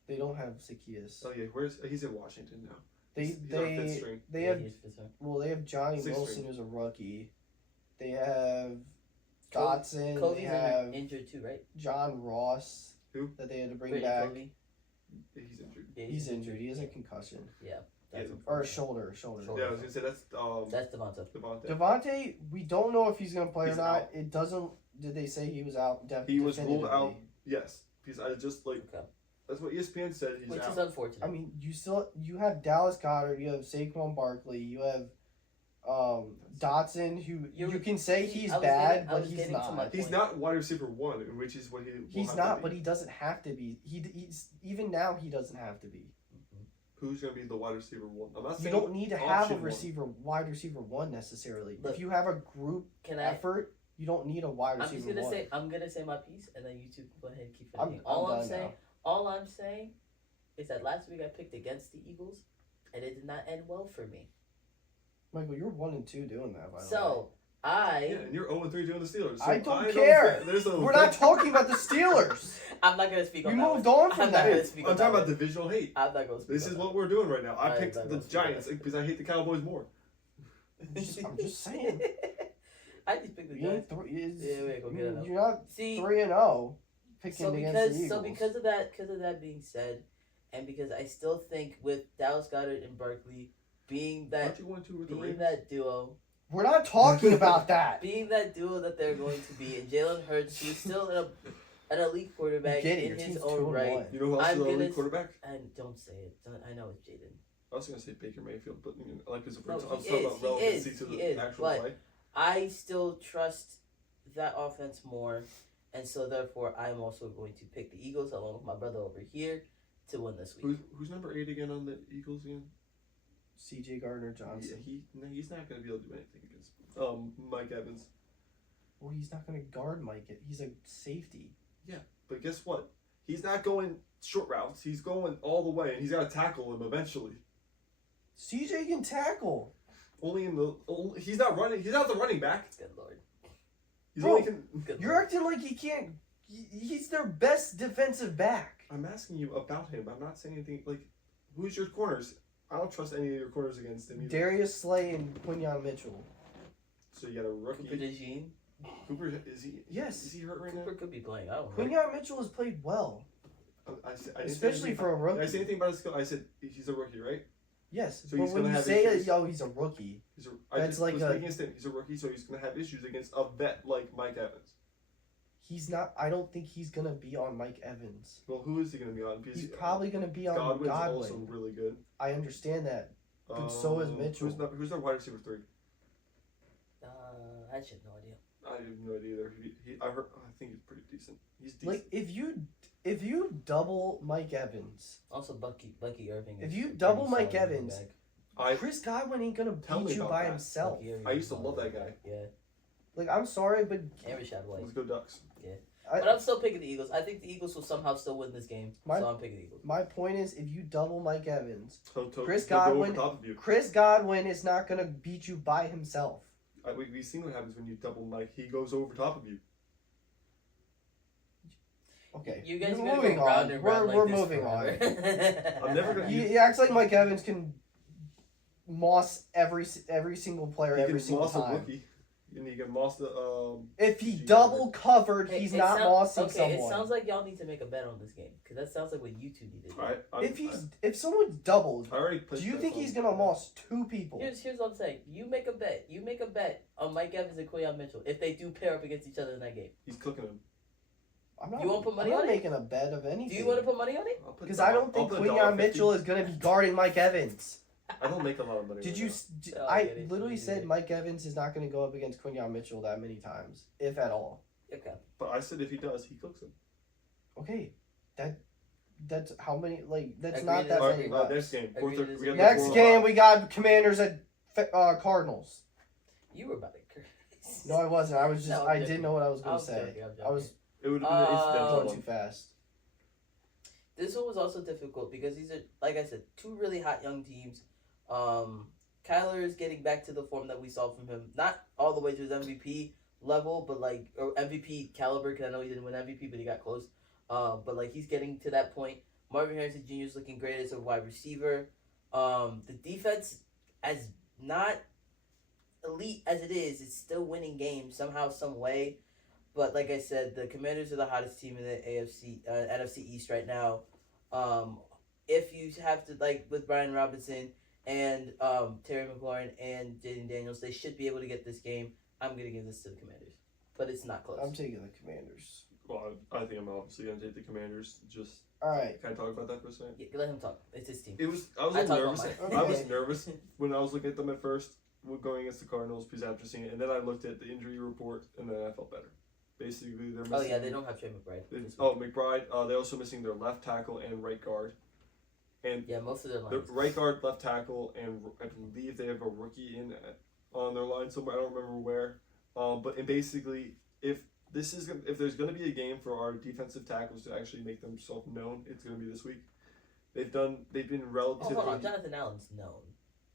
They don't have Zacchaeus. oh yeah, he's in Washington now. They He's on fifth they string. they Yeah, have he's for sure. well they have Johnny Sixth Wilson string. who's a rookie. They have Col- Dotson. They Kobe's have injured too, right? John Ross. Who? That they had to bring Brittany back. Kobe. He's injured. Yeah, He's injured. He has a concussion. That's Yeah. or unfortunate. shoulder. Yeah, I was gonna say that's That's Devonta. Devontae. Devontae, we don't know if he's gonna play He's or not. out. It doesn't. Did they say he was out? He was ruled out. definitively? Yes, because I just like Okay. that's what ESPN said. He's Which out. is unfortunate. I mean, you have Dallas Goddard, you have Saquon Barkley, you have Dotson, who you can say he's I was bad, getting- I but was he's getting to my not. He's not wide receiver 1, which is what he. will He's have not, to but be. he doesn't have to be. He's even now he doesn't have to be. Who's gonna be the wide receiver 1? I'm not You saying don't need to have a option wide receiver one necessarily. Look, if you have a group Can I? effort, you don't need a wide I'm just receiver gonna one. say I'm gonna say my piece, and then you two can go ahead and keep I'm finishing. All I'm done saying, now. all I'm saying, is that last week I picked against the Eagles, and it did not end well for me. Michael, you're 1-2 doing that. By the way. So Yeah, I, and you're 0-3 doing the Steelers. So I don't know care. that There's a we're not talking about the Steelers. I'm not gonna speak We on that. moved one. on I'm from not that. gonna speak I'm on talking that about one. divisional hate. I'm not gonna speak. This on is that what we're doing right now. I Alright, picked that the goes- Giants because I hate the Cowboys more. I'm just saying. I just picked the You ain't Giants. three, wait, go get it up. you're not See, 3-0 picking so against the because Eagles. because of that being said, and because I still think with Dallas Goddard and Barkley being that Aren't you 1-2 with the being Ravens? that duo, we're not talking about that. being that duo that they're going to be, and Jalen Hurts, who's still an elite quarterback Get it, in your his team's own 2-1. right. You know who else I'm is the gonna- elite quarterback? And don't say it. I know it's Jaden. I was gonna say Baker Mayfield, but like as No, I'm he talking is, about he relevancy is, to he the is, actual but- play. I still trust that offense more, and so therefore I'm also going to pick the Eagles along with my brother over here to win this week. Who's number 8 again on the Eagles again? C.J. Gardner Yeah, Johnson. he's not gonna be able to do anything against Mike Evans. Well, he's not going to guard Mike. He's a safety. But guess what? He's not going short routes. He's going all the way, and he's got to tackle him eventually. C.J. can tackle. He's not running. He's not the running back. Good lord. He's Bro, only can. Good You're lord. acting like he can't. He's their best defensive back. I'm asking you about him. I'm not saying anything. Like, who's your corners? I don't trust any of your corners against him either. Darius Slay and Quinyon Mitchell. So you got a rookie. Cooper DeJean. Cooper is he? Yes. Is he hurt right now? Cooper could be playing. I don't know. Quinyon Mitchell has played well, I didn't say especially anything for a about- rookie. Did I say anything about his skill? I said he's a rookie, right? Yes, So but he's when gonna you have say issues. he's a rookie, I That's just like was a- making a statement. He's a rookie, so he's going to have issues against a vet like Mike Evans. he's not. I don't think he's gonna be on Mike Evans. Well, who is he going to be on? Because He's probably gonna be on Godwin's Godwin. also really good. I understand that. But so is Mitchell. Who's their wide receiver 3? I should have no idea. I have no idea either. I think he's pretty decent. He's decent. Like if you double Mike Evans, Also, Bucky Irving. If is you a pretty double solid Mike running Evans, back. Chris Godwin ain't gonna Tell me beat you about by that. himself. Bucky Irving I is used to solid love that running guy. back, Yeah, Like I'm sorry, but and Rashad White. Let's go Ducks. But I'm still picking the Eagles. I think the Eagles will somehow still win this game, My- so I'm picking the Eagles. my point is, if you double Mike Evans, Chris He'll go over Godwin- top of you. Chris Godwin is not gonna beat you by himself. We've seen what happens when you double Mike. He goes over top of you. Okay, You guys we're are gonna moving go round on. and round like We're this moving on. forever. I'm never gonna- He acts like Mike Evans can moss every single player He every can single moss a time. rookie. And he can moss the If he Gee, double covered, Hey, he's it not mossing okay, someone. it sounds like y'all need to make a bet on this game because that sounds like what you two need to do. Alright, If someone's doubled, I already put do you bets think on- he's gonna moss 2 people? Here's what I'm saying. You make a bet. You make a bet on Mike Evans and Quinyon Mitchell if they do pair up against each other in that game. He's cooking him. I'm not. You wanna put money I'm on not it? making a bet of anything. Do you want to put money on it? I'll put Because $1. I don't think I'll put Quinyon $1.50. Mitchell is gonna be guarding Mike Evans. I don't make a lot of money. Did right you? now. Oh, I get it. literally You said get it. Mike Evans is not gonna go up against Quinyon Mitchell that many times, if at all. Okay. But I said if he does, he cooks him. Okay, that's how many? Like that's Agree not to that disagree. many. Next reps. game. Agree to 4:30. disagree. Next game we got Commanders at Cardinals. You were about to curse. No, I wasn't. I was just. No, I'm I joking. didn't know what I was gonna I'm say. joking, I'm I was It would have been an incidental going one. too fast. This one was also difficult because these are, like I said, 2 really hot young teams. Kyler is getting back to the form that we saw from him. Not all the way to his MVP level, but like, or MVP caliber, because I know he didn't win MVP, but he got close. But like, he's getting to that point. Marvin Harrison Jr. is looking great as a wide receiver. The defense, as not elite as it is, it's still winning games somehow, some way. But like I said, the Commanders are the hottest team in the NFC East right now. If you have to, like with Brian Robinson, and Terry McLaurin and Jaden Daniels, they should be able to get this game. I'm going to give this to the Commanders. But it's not close. I'm taking the Commanders. Well, I think I'm obviously gonna take the Commanders. Just All right. can I talk about that for a second? Yeah, let him talk. It's his team. I was a I little talk nervous. about mine. I was Okay. nervous when I was looking at them at first, going against the Cardinals, because after seeing it, and then I looked at the injury report, and then I felt better. Basically, they're missing. Oh, yeah, they don't have Trey McBride. this week. McBride. They're also missing their left tackle and right guard. And Yeah, most of their the lines. right guard, left tackle, and I believe they have a rookie on their line somewhere. I don't remember where. But basically, if there's going to be a game for our defensive tackles to actually make themselves known, it's going to be this week. They've been Oh, relatively. hold on. Jonathan Allen's known.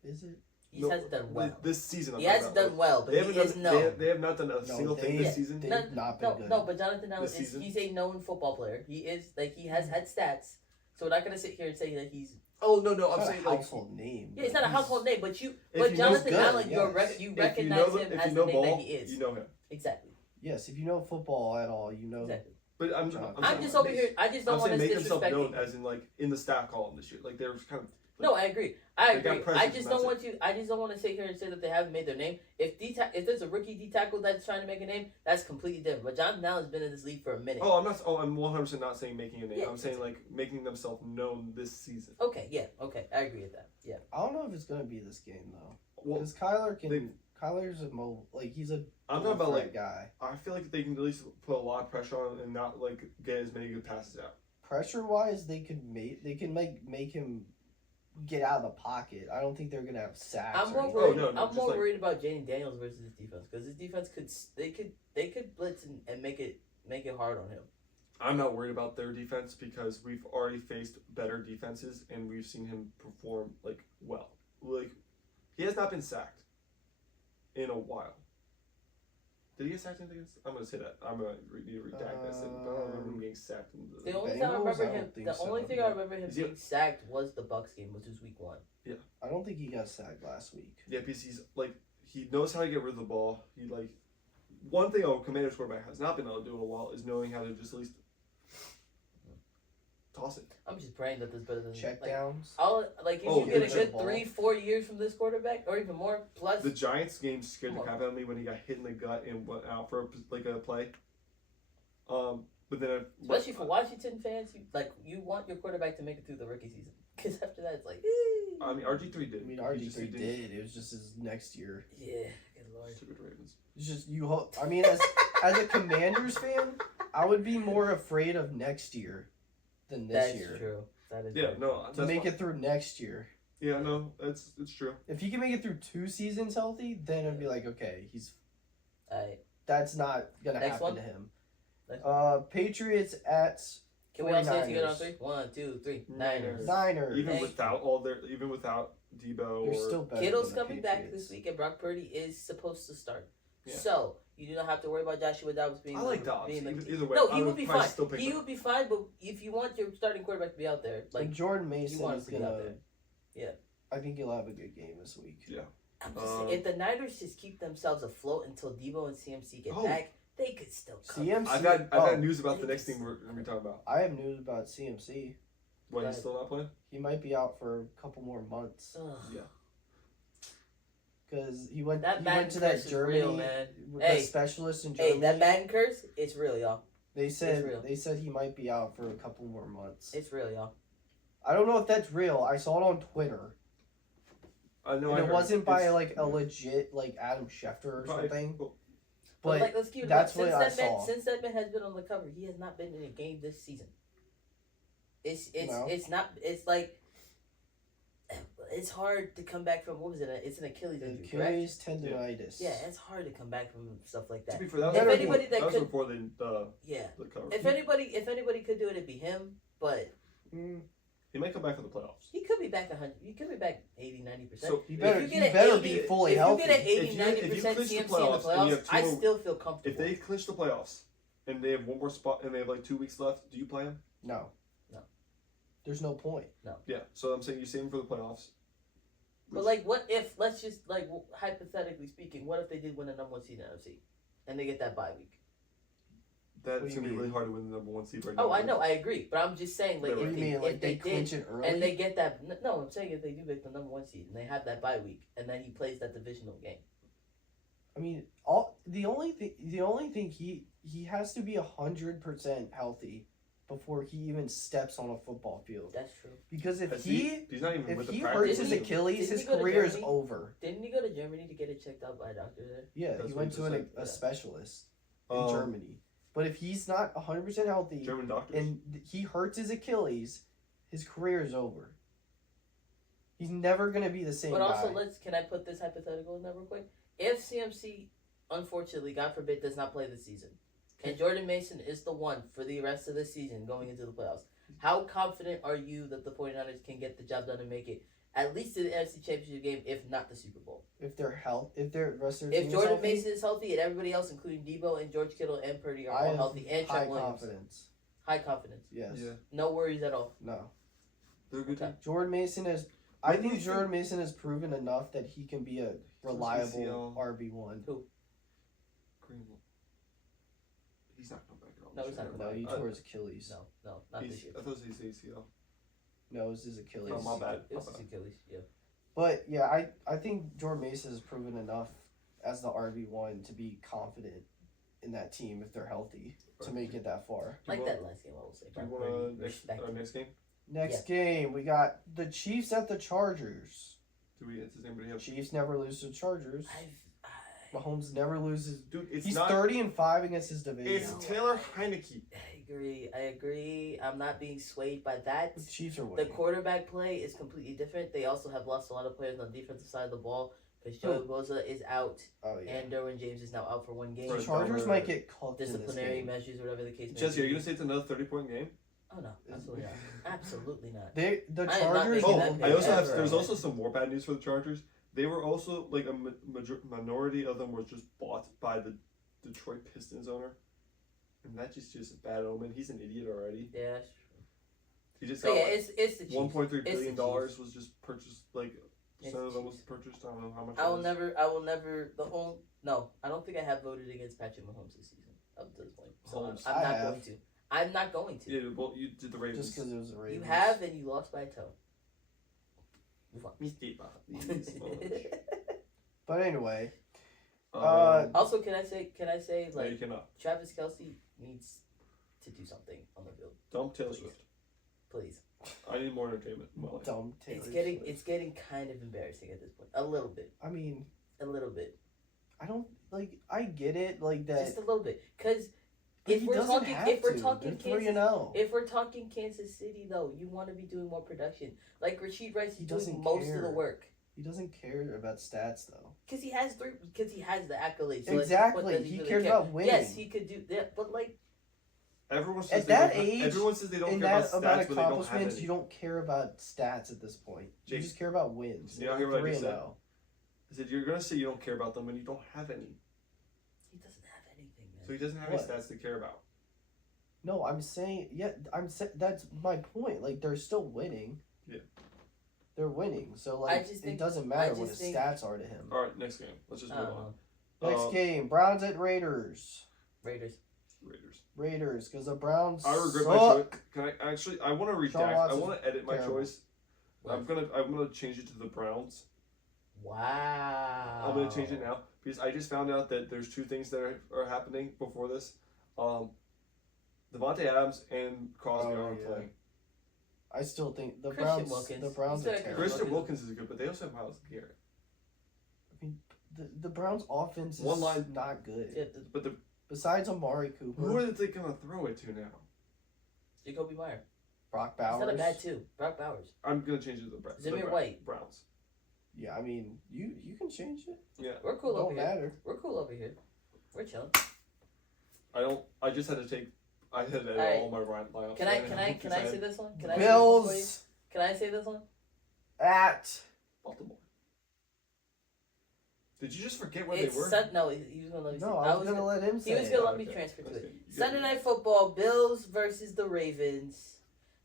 Is it? He hasn't done well. This season. I'm He talking hasn't about. done well, but They he haven't is done. known. They have not done a single thing this season. They've No, not been No, good. no, but Jonathan Allen This season? he's a known football player. He is he has had stats. So we're not gonna sit here and say that he's Oh no, It's I'm not saying a like household name. yeah, he's but not a he's- household name, but If but you know Jonathan good, Allen, yes. you if recognize you know him if as you know the name ball, that he is. you know him. Exactly. Yes, if you know football at all, you know. Exactly. But I'm I'm just over here. I just don't I'm want saying to make themselves known disrespect. as in like in the stat column this year. Like they're kind of. No, I agree. I They got agree. presence I and just that's don't want you. I just don't want to sit here and say that they haven't made their name. If there's a rookie D tackle that's trying to make a name, that's completely different. But Jonathan Allen's been in this league for a minute. Oh, I'm not. Oh, I'm 100% not saying making a name. Yeah, I'm saying like making themselves known this season. Okay, yeah, okay, I agree with that. Yeah. I don't know if it's gonna be this game though, Well, because Kyler can. they- Kyler's a he's a. I'm talking about threat like guy. I feel like they can at least put a lot of pressure on him and not like get as many good passes out. Pressure wise, they can make him get out of the pocket. I don't think they're gonna have sacks. I'm or more anything. worried. no, no, I'm just more like- worried about Jaden Daniels versus his defense because his defense they could blitz and make it hard on him. I'm not worried about their defense because we've already faced better defenses and we've seen him perform like well. Like he has not been sacked in a while. Did he get sacked against? I'm gonna say that. I'm gonna need to redact this. I don't remember him getting sacked. The only thing I Bengals, remember I don't him. think The so. only thing I remember him Is he- being sacked was the Bucks game, which was week 1. I don't think he got sacked last week. Yeah, because he's like he knows how to get rid of the ball. He like one thing a Commanders quarterback has not been able to do in a while is knowing how to just at least toss it. I'm just praying that this better than Check like, downs. if Oh, you get a yeah, good ball. 3-4 years from this quarterback, or even more, plus The Giants game scared the Come on. crap out of me when he got hit in the gut and went out for a play. But then especially for Washington fans, you want your quarterback to make it through the rookie season because after that it's like, I mean RG3 did. I mean, He just- he RG3 did. It was just his next year. yeah, good lord. Stupid Ravens. It's just you hope. I mean, as a Commanders fan, I would be more afraid of next year than this That's year. true. That is Yeah, very no, true. To make it through next year. Yeah, no, it's true. If he can make it through 2 seasons healthy, then it'd be like, okay, Alright, that's not gonna Next happen one? to him. Next Patriots at can we all say it together on 49ers. 3? 1, 2, 3. Niners. Niners. Niners. Even Thank without Debo They're or still better. Kittle's than the coming back Patriots. this week, and Brock Purdy is supposed to start. Yeah. So you do not have to worry about Joshua Dobbs being. I like Dobbs. being Either way, no, I he would be probably fine. still pick He him. would be fine, but if you want your starting quarterback to be out there, Like like Jordan Mason want is him to get out gonna. there. Yeah. I think he'll have a good game this week. I'm just saying, if the Niners just keep themselves afloat until Debo and CMC get back, they could still come. CMC. I've got oh, news about the next thing we're gonna be talking about. I have news about CMC. What, Go he's ahead. still not playing? He might be out for a couple more months Ugh. Yeah. because he went. That he Madden went to curse that is Germany. real, man. With Hey. the specialist in Germany. Hey, that Madden curse, it's real, y'all. They real. said he might be out for a couple more months. It's real, y'all. I don't know if that's real. I saw it on Twitter, I know. and I it heard. wasn't by It's- like a legit like Adam Schefter or Probably- something. well, But like, let's keep it that's real. what I saw. Since that man has been on the cover, he has not been in a game this season. No. It's not. It's like it's hard to come back from. What was it? It's an Achilles injury, correct? Achilles tendonitis. Yeah, it's hard to come back from stuff like To that. be fair, that was If before, anybody that that was could- before the Yeah. cover. If anybody could do it, it'd be him. But Mm, He might come back for the playoffs. he could be back 100. He could be back 80-90%. So he If better. you He get an better 80 be fully if healthy. you get an If you 80-90% clinch the CMC in the playoffs and you have playoffs, two I more- still feel comfortable. If they clinch the playoffs and they have one more spot and they have like 2 weeks left, do you play him? No. No. There's no point. Yeah. So I'm saying you save him for the playoffs. But like, what if? Let's just like hypothetically speaking, what if they did win a number 1 seed in NFC, and they get that bye week? That's What do you gonna be mean? really hard to win the number 1 seed right now. Oh, I know, I agree, but I'm just saying, like, What What if do you they, mean? if Like they they did, clinch it early? and they get that, no, I'm saying if they do make the number 1 seed and they have that bye week, and then he plays that divisional game. I mean, the only thing he has to be 100% healthy before he even steps on a football field. That's true. Because if He's not even if with the he practice hurts Didn't his he- team. Achilles, didn't his he go to career is Germany? over. Didn't he go to Germany to get it checked out by a doctor there? Yeah, That's he what went he to just a said. specialist in Um, Germany. But if he's not 100% healthy German doctors. and he hurts his Achilles, his career is over. He's never gonna be the same But also, guy. can I put this hypothetical in there real quick? If CMC, unfortunately, God forbid, does not play this season, and Jordan Mason is the one for the rest of the season going into the playoffs, how confident are you that the 49ers can get the job done and make it at least to the NFC Championship game, if not the Super Bowl? If their rest of their team If is Jordan healthy, Mason is healthy and everybody else, including Debo and George Kittle and Purdy, are I all have healthy, and high Trent Williams, confidence. high confidence, Yes. Yeah, no worries at all. No. they're a good. Okay. Jordan Mason is. What I do think you Jordan Mason has proven enough that he can be a reliable ACL. RB1. Greenlaw. He's not coming back at all. No, he's not No, he tore his Achilles. No, not this year. I thought it was his ACL. No, it was his Achilles. Oh, my bad. It was his Achilles, yeah. But yeah, I think Jordan Mason has proven enough as the RB1 to be confident in that team if they're healthy to make it that far. Do you Like want- that last game, I will say. Do you Brock want Purdy, to respect. next game? Next game, we got the Chiefs at the Chargers. Does anybody have? Chiefs never lose to the Chargers. Mahomes never loses. Dude, it's He's not. 30-5 against his division. It's Taylor Heineke. I agree. I'm not being swayed by that. The Chiefs are The winning. quarterback play is completely different. They also have lost a lot of players on the defensive side of the ball because Joey Bosa is out Oh yeah. and Derwin James is now out for one game. The Right. Chargers might get cooked in this Disciplinary game. measures, whatever the case may Jesse, are you be. gonna say it's another 30-point game? Oh no, absolutely not. Absolutely not. The I am not Chargers. making Oh, that I also have. ever. There's also some more bad news for the Chargers. They were also like a minority of them was just bought by the Detroit Pistons owner, and that's just a bad omen. He's an idiot already. Yeah, that's true. He just But got yeah, like it's the Chiefs. $1.3 It's billion the Chiefs. was just purchased. Like It's percent of the them was Chiefs. purchased. I don't know how much. I it will was. never. No, I don't think I have voted against Patrick Mahomes this season up to this point. So Mahomes. I'm I not have. going to. I'm not going to. Yeah, well, you did the Ravens. Just because it was the Ravens. You have, and you lost by a toe. Move on. But anyway, Also, can I say, no, you like, cannot. Travis Kelce needs to do something on the field, Dump Taylor Please. Swift. please. I need more entertainment in my life. dumb Taylor It's Swift. getting kind of embarrassing at this point. A little bit. I mean, A little bit. I don't like. I get it, like that. Just a little bit. Because but if he we're doesn't talking, have if we're to. talking They're 3-0. if we're talking Kansas City, though, you want to be doing more production. Like Rasheed Rice He is doesn't doing most of care. the work. He doesn't care about stats though. Because he has the accolades. So at this point, Exactly. does He really cares care? about winning. Yes, he could do that, but like, Everyone says At they that don't, age, everyone says they don't In care that about amount stats, of but they don't have accomplishments, any. you don't care about stats at this point. You Jake, just care about wins. you know hear what I just said? 3-0. I said you're gonna say you don't care about them when you don't have any. he doesn't have anything, man. So he doesn't have What? any stats to care about. No, I'm saying, that's my point. Like, they're still winning. Yeah. They're winning. So, I like, just it think- doesn't I matter what just his think- stats are to him. All right, next game. Let's just I move don't on. know. Next game, Browns at Raiders. Raiders. Raiders. Because the Browns I regret suck. my choice. Can I actually? I want to Sean redact. I Watson's want to edit my terrible. choice. I'm gonna change it to the Browns. Wow. I'm gonna change it now because I just found out that there's two things that are happening before this. Devontae Adams and Crosby Oh, aren't yeah. playing. I still think the Christian Browns. Wilkins. The Browns He's are got a terrible. Christian Wilkins is good, but they also have Myles Garrett. The Browns' offense is One line- not good. Yeah, But Besides Amari who Cooper, are they gonna throw it to now? Jacoby Meyer. Brock He's not a Bowers. bad two. Brock Bowers. I'm gonna change it to the Browns. Zamir White. Browns. Yeah, I mean, you can change it. Yeah. We're cool over Don't here. matter. We're cool over here. We're chilling. I just had to take. I had to edit Alright. all my lineups. Can I Because say this one? Can I say this one, please? Bills Can I say this one? at. Baltimore. Did you just forget where It's they were? no, he was gonna let me. No, say. I was gonna let him He say. was it. gonna let me Okay. transfer to That's it. good. Sunday Night Football: Bills versus the Ravens.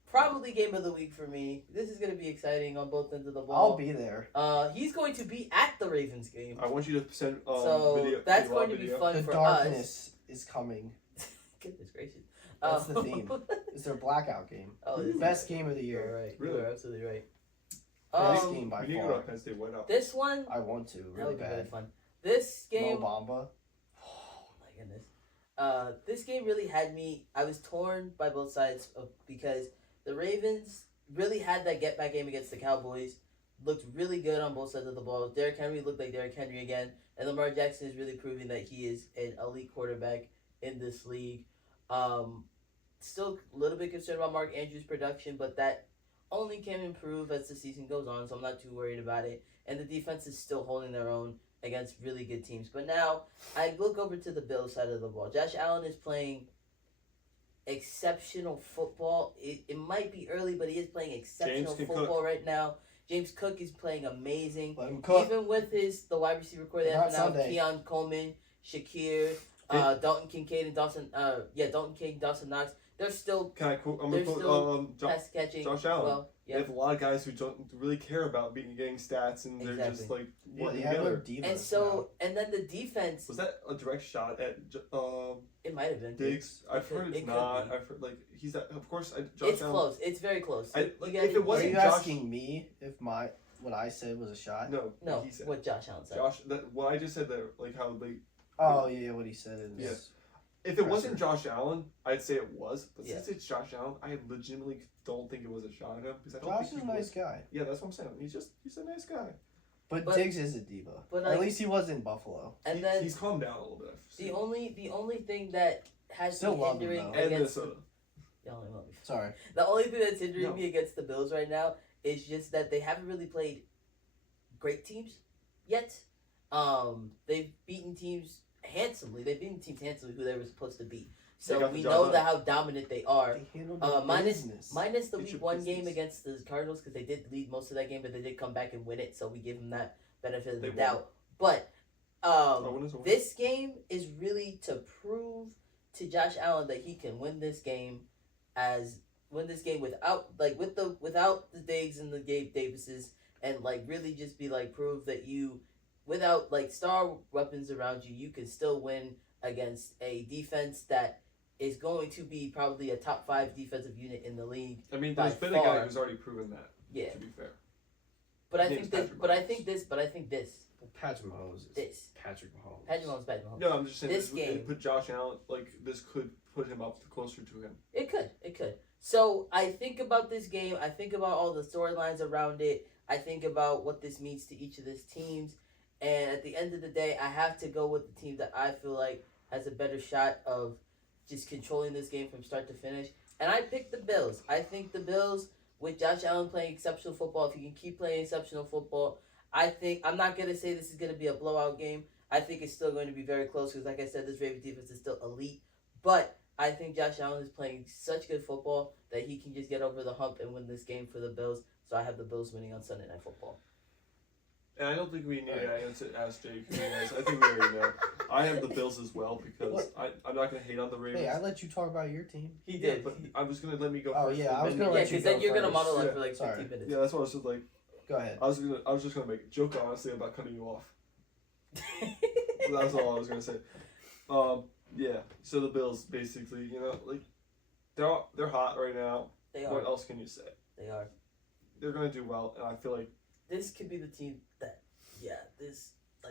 Probably game of the week for me. This is gonna be exciting on both ends of the ball. I'll be there. He's going to be at the Ravens game, I want you to send so video. that's live going to be video. fun The for darkness is coming. us. Goodness gracious. That's the theme. It's their blackout game. Oh, this is Best game of the You're year. right. Really? You're absolutely right. Best game by we need to go far. to Penn State Whiteout. This one, I want to that really would be really bad. fun. This game, Mo Bamba. oh my goodness. This game really had me. I was torn by both sides because the Ravens really had that get back game against the Cowboys. Looked really good on both sides of the ball. Derrick Henry looked like Derrick Henry again, and Lamar Jackson is really proving that he is an elite quarterback in this league. Still a little bit concerned about Mark Andrews' production, but that only can improve as the season goes on, so I'm not too worried about it. And the defense is still holding their own against really good teams. But now I look over to the Bills side of the ball. Josh Allen is playing exceptional football. It might be early, but he is playing exceptional James football Cook. right now. James Cook is playing amazing. Let him cook. Even with the wide receiver core they Not have now, Sunday. Keon Coleman, Shakir, Dalton Kincaid, and Dawson. Dalton King, Dawson Knox. They're still Can I quote? I'm They're gonna still quote pass catching. Josh Allen. Well, They yeah. have a lot of guys who don't really care about getting stats, and they're just Exactly. like Yeah, working they have no together. divas And so, and then the defense, Was that a direct shot at it might have been. Diggs? I've could- heard it it's could not. be. I've heard like he's that. Of course, Josh It's Allen. close. It's very close. I- You like, gotta- if it Are wasn't you Josh- asking me if what I said was a shot? No, no, he said. what Josh Allen said. Josh, what I just said there, like how they. Oh yeah, what he said is. Yeah. If it wasn't Josh Allen, I'd say it was. But since it's Josh Allen, I legitimately don't think it was a shot at him because I don't Josh think is a he nice was. guy, Yeah, that's what I'm saying. He's a nice guy. but But- Diggs is a diva. but, At like- least he was in Buffalo. And He- then he's calmed down a little bit. the only thing that has Still me love him, hindering though. and against Minnesota. Y'all love me. Sorry. The only thing that's hindering No. me against the Bills right now is just that they haven't really played great teams yet. They've beaten teams handsomely. They've beaten teams handsomely who they were supposed to beat. They So got the we job know done. that how dominant they are. They handled their minus business. minus the It's week your one game business. against the Cardinals because they did lead most of that game, but they did come back and win it. So we give them that benefit of the They won. doubt. But Win is a win. this game is really to prove to Josh Allen that he can win this game without the Diggs and the Gabe Davises, and like really just be like prove that you without like star weapons around you can still win against a defense that is going to be probably a top 5 defensive unit in the league. I mean, by there's been a far. guy who's already proven that. Yeah. To be fair. But I His think name's this Patrick but I Mahomes. think this Patrick Mahomes. Is this Patrick Mahomes. Patrick Mahomes. No, I'm just saying This it game- put Josh Allen this could put him up closer to him. It could. So I think about this game. I think about all the storylines around it. I think about what this means to each of these teams. And at the end of the day, I have to go with the team that I feel like has a better shot of just controlling this game from start to finish. And I picked the Bills. I think the Bills, with Josh Allen playing exceptional football, if he can keep playing exceptional football, I'm not going to say this is going to be a blowout game. I think it's still going to be very close because, like I said, this Ravens defense is still elite. But I think Josh Allen is playing such good football that he can just get over the hump and win this game for the Bills. So I have the Bills winning on Sunday Night Football. And I don't think we need to ask Jake. I think we already know. I have the Bills as well because I'm not going to hate on the Ravens. Hey, I let you talk about your team. He Yeah, did. but I was going to let me go Oh, first. yeah, and I was then gonna you- let Yeah, you because go then you're going to first. monologue Yeah. for like Sorry. 15 minutes. Yeah, that's what I was just like. Go ahead. I was just gonna make a joke honestly about cutting you off. That's all I was gonna say. Yeah. So the Bills basically, like they're hot right now. They What are. else can you say? They are. They're gonna do well, and I feel like This could be the team that,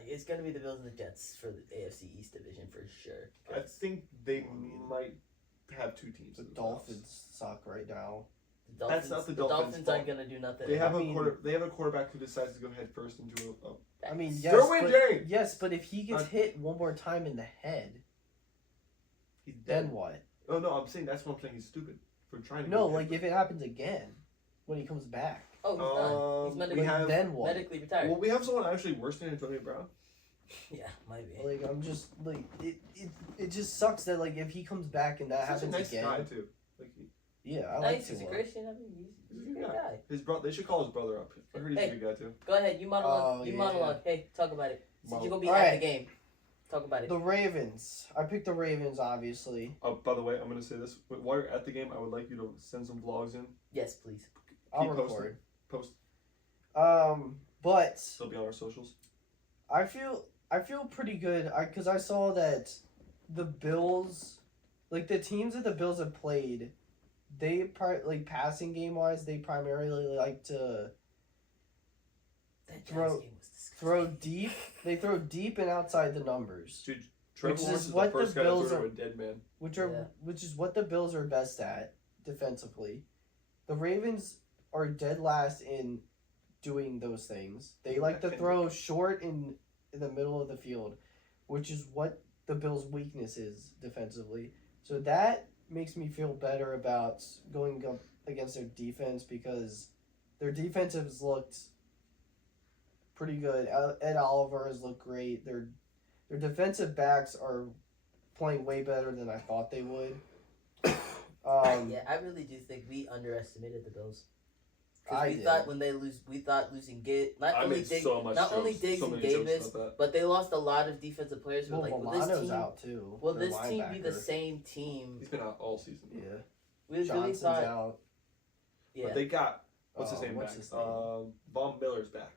it's going to be the Bills and the Jets for the AFC East division for sure. I think they might have two teams. The in playoffs. Dolphins suck right now. The That's not the Dolphins' Dolphins aren't fault. going to do nothing. They have I mean- They have a quarterback who decides to go head first into a I mean, yes, Derwin but, James! yes, but if he gets Uh, hit one more time in the head, He's then dead. what? Oh no, I'm saying that's what I'm saying. He's stupid for trying to. No, go like head if it happens again when he comes back, Oh, he's done. He's we medically, have- then what? medically retired. Well, we have someone actually worse than Antonio Brown. Yeah, might be. Like I'm just like it just sucks that like if he comes back and that He's such a happens nice again. guy too. Like Yeah, I like Nice, he's a Tua. Christian. I mean, he's a good guy. his brother. They should call his brother up. I heard he's Hey. a good guy too. Go ahead, you monologue. Oh, you yeah. monologue. Hey, talk about it. Since you're gonna be All at right. the game, talk about it. The Ravens. I picked the Ravens, obviously. Oh, by the way, I'm gonna say this. While you're at the game, I would like you to send some vlogs in. Yes, please. I'll Keep posting. record. Post. But They'll be on our socials. I feel pretty good because I saw that the Bills like the teams that the Bills have played, they like passing game wise, they primarily like to That throw- Giants game was disgusting. throw deep. They throw deep and outside the numbers, Dude, Trevor Which Lawrence is is what the the first guy Bills to throw are- to a dead man. which is what the Bills are best at defensively. The Ravens are dead last in doing those things. They like to throw short in the middle of the field, which is what the Bills' weakness is defensively. So that makes me feel better about going up against their defense because their defense has looked pretty good. Ed Oliver has looked great. Their defensive backs are playing way better than I thought they would. Yeah, I really do think we underestimated the Bills. Because I we did. thought when they we thought losing I made so much not only jokes, Diggs so and many jokes Davis, about that. but they lost a lot of defensive players. Who Well, were like, will Milano's this team, out too. will their this team be the linebacker. same team? He's been out all season. Yeah, We really Johnson's thought, out. yeah, But they got what's his name what's back? his name? Von Miller's back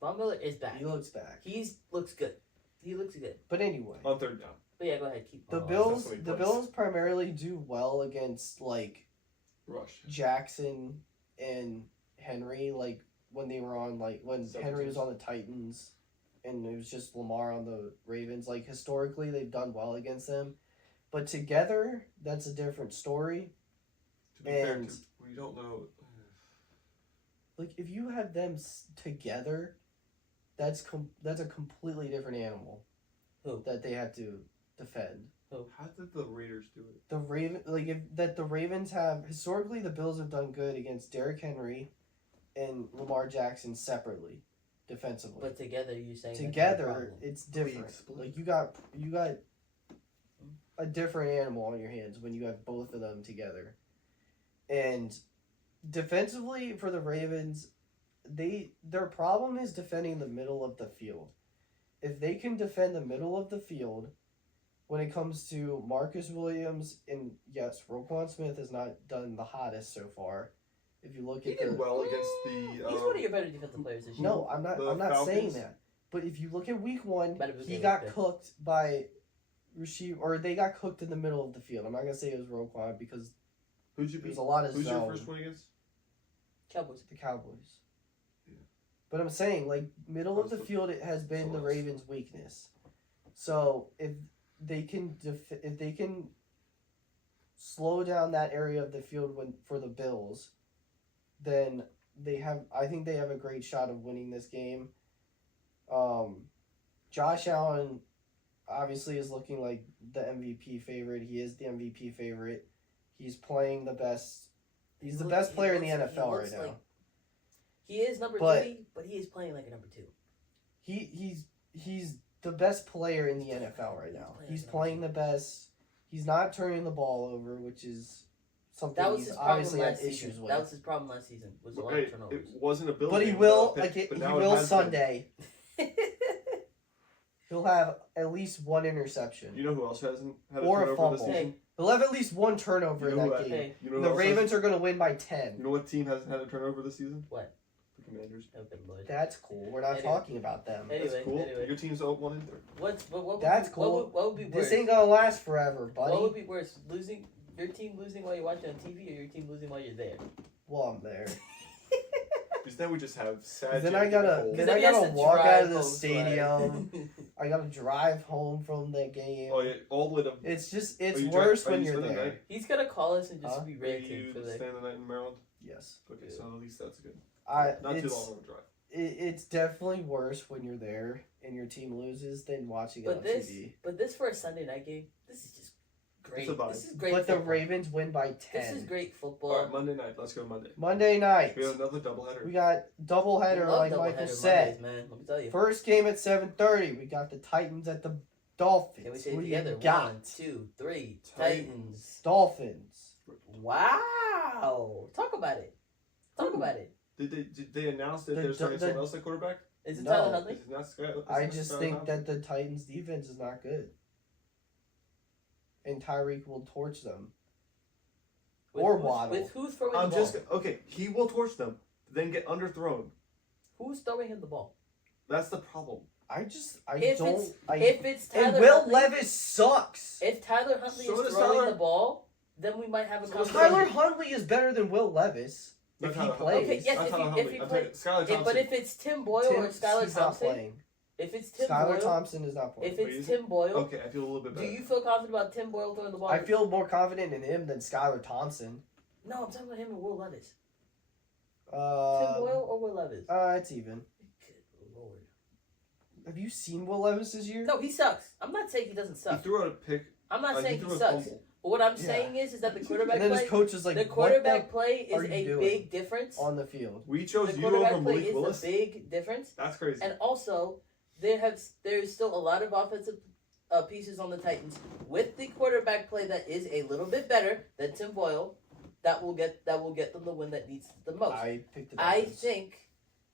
Von Miller is back. He looks back. He's looks good. He looks good. But anyway, on third down. But yeah, go ahead. Keep the on. Bills, that's what he the plays. Bills primarily do well against like Rush. Jackson and Henry, like when they were on, like when Seven Henry was teams. on the Titans, and it was just Lamar on the Ravens. Like historically, they've done well against them, but together, that's a different story. To be fair, And- we don't know. Like if you have them together, that's a completely different animal. Who? That they have to defend. How did the Raiders do it? The Raven, like if that the Ravens have historically, the Bills have done good against Derrick Henry and Lamar Jackson separately, defensively. But together, you're saying that's the Together, problem. it's Please different. explain. Like you got a different animal on your hands when you have both of them together. And defensively for the Ravens, their problem is defending the middle of the field. If they can defend the middle of the field, when it comes to Marcus Williams and yes, Roquan Smith has not done the hottest so far. If you look He at did the well against the. He's one of your better defensive players this year. no, I'm not. the I'm not saying Falcons? that. But if you look at week one, Better than he Davis, got good. cooked by or they got cooked in the middle of the field. I'm not gonna say it was Roquan because Who'd you there's beat? a lot of Who's your zone. first win against? Cowboys. The Cowboys. Yeah. But I'm saying like middle of the field, it has been the Ravens' weakness. So if they can if they can slow down that area of the field for the Bills, then I think they have a great shot of winning this game. Josh Allen obviously is looking like the MVP favorite. He is the MVP favorite. He's playing the best. He's the best player in the NFL right now. He is number But- 3, but he is playing like a number 2. He's the best player in the NFL right now. He's playing the best. He's not turning the ball over, which is something That was he's his problem obviously had last issues season. with. That was his problem last season. Was a lot Hey, of turnovers. it wasn't a Bills But he game will without Pitt, but he now it will has been. Sunday. He'll have at least one interception. You know who else hasn't had a Or a turnover this fumble. season? He'll have at least one turnover You in know who that had- game. Hey, You know who The else Ravens hasn't- are going to win by You 10. know what team hasn't had a turnover this season? What? The Commanders. Oh, good lord. That's cool. We're not Anyway. talking about them. Anyway, That's cool. anyway. Your team's out 1-3. What would That's be, cool. What would be worse? This ain't going to last forever, What would buddy. be worse? Your team losing while you're watching on TV, or your team losing while you're there? Well, I'm there. Because then we just have sad. Then I gotta- Nicole. then Because I he has gotta to walk out drive of the home, so stadium. I got to drive home from the game. Oh yeah, all the way to. It's just, Are it's you worse are when you you're spending the there. night? He's gonna call us and just Huh? be Are ranting you for the. staying the night in Maryland? Yes. Okay, so at least that's good. Not too It's, long of a drive. it's definitely worse when you're there and your team loses than watching it But on this, TV. but this for a Sunday night game, this is just great. It's a vibe. This is great. But the football. Ravens win by 10. This is great football. All right, Monday night. Let's go Monday. Monday night. We have another doubleheader. We got doubleheader, Love like doubleheader Michael Mondays, said. man. Let me tell you. First game at 7:30. We got the Titans at the Dolphins. Can we say Who it do you together? got? 1, 2, 3. Titans. Titans. Dolphins. Wow. Talk about it. Talk about it. Did they announce that The- they're starting the- someone else at quarterback? Is it No. Tyler Huntley? Is it not Sky? I just think that the Titans defense is not good. And Tyreek will torch them. Or Waddle. With who's throwing I'm the ball? just okay. He will torch them, then get underthrown. Who's throwing him the ball? That's the problem. I If don't. it's- I, If it's and Tyler Will Huntley, Levis sucks. if Tyler Huntley So is does throwing Tyler- the ball, then we might have a So does conversation. Tyler Huntley is better than Will Levis Not if he Tyler plays. Huntley. Okay, yes, Not if Tyler he Huntley. I'm play- talking Skylar If, Thompson. but if it's Tim Boyle or Skylar he's not Thompson, playing. if it's Tim Skylar Boyle, Thompson is not playing. if Wait, it's is Tim Boyle, Okay, I feel a little bit do better. you feel confident about Tim Boyle throwing the ball? I feel more confident in him than Skylar Thompson. No, I'm talking about him and Will Levis. Tim Uh, Boyle or Will Levis? it's even. Good lord. Have you seen Will Levis this year? No, he sucks. I'm not saying he doesn't He suck. threw out a pick. I'm not saying he threw a sucks. fumble. But what I'm Yeah. saying is that the quarterback And then play, his coach is like, the "What quarterback play are is you a doing big difference. on the field?" We chose The you over quarterback play Malik is Willis. a big difference. That's crazy. And also, there's still a lot of offensive pieces on the Titans with the quarterback play that is a little bit better than Tim Boyle. That will get them the win that needs the most. I picked the I Dolphins. think,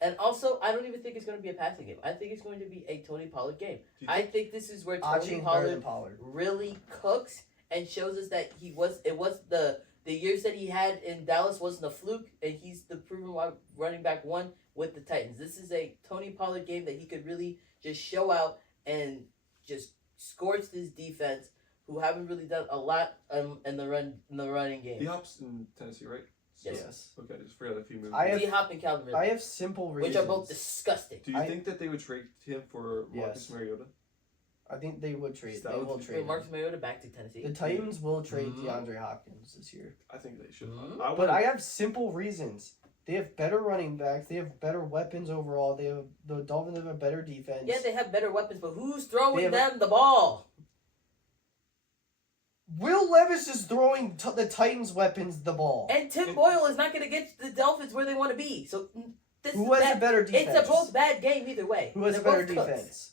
and also I don't even think it's going to be a passing game. I think it's going to be a Tony Pollard game. Do you I think this is where Ajin's Tony better than Pollard Pollard. really cooks and shows us that it was the years that he had in Dallas wasn't a fluke, and he's the proven running back one with the Titans. This is a Tony Pollard game that he could really just show out and just scorch this defense, who haven't really done a lot in the running game. The Hops in Tennessee, right? Yes. Okay, I just forgot a few moves. I have- D Hop and Calvin Ridley, I have simple reasons. which are both disgusting. Do you I- think that they would trade him for Marcus Yes. Mariota? I think they would trade. That They would will be- trade. him. Marcus Mariota back to Tennessee. The Titans will trade Mhm. DeAndre Hopkins this year. I think they should. Mhm. I But would. I have simple reasons. They have better running backs. They have better weapons overall. The Dolphins have a better defense. Yeah, they have better weapons, but who's throwing They have them the ball? Will Levis is throwing the Titans' weapons the ball. And Tim Boyle is not going to get the Dolphins where they want to be. So this Who has a better defense? It's a both bad game either way. Who has a They're better both cooks. defense?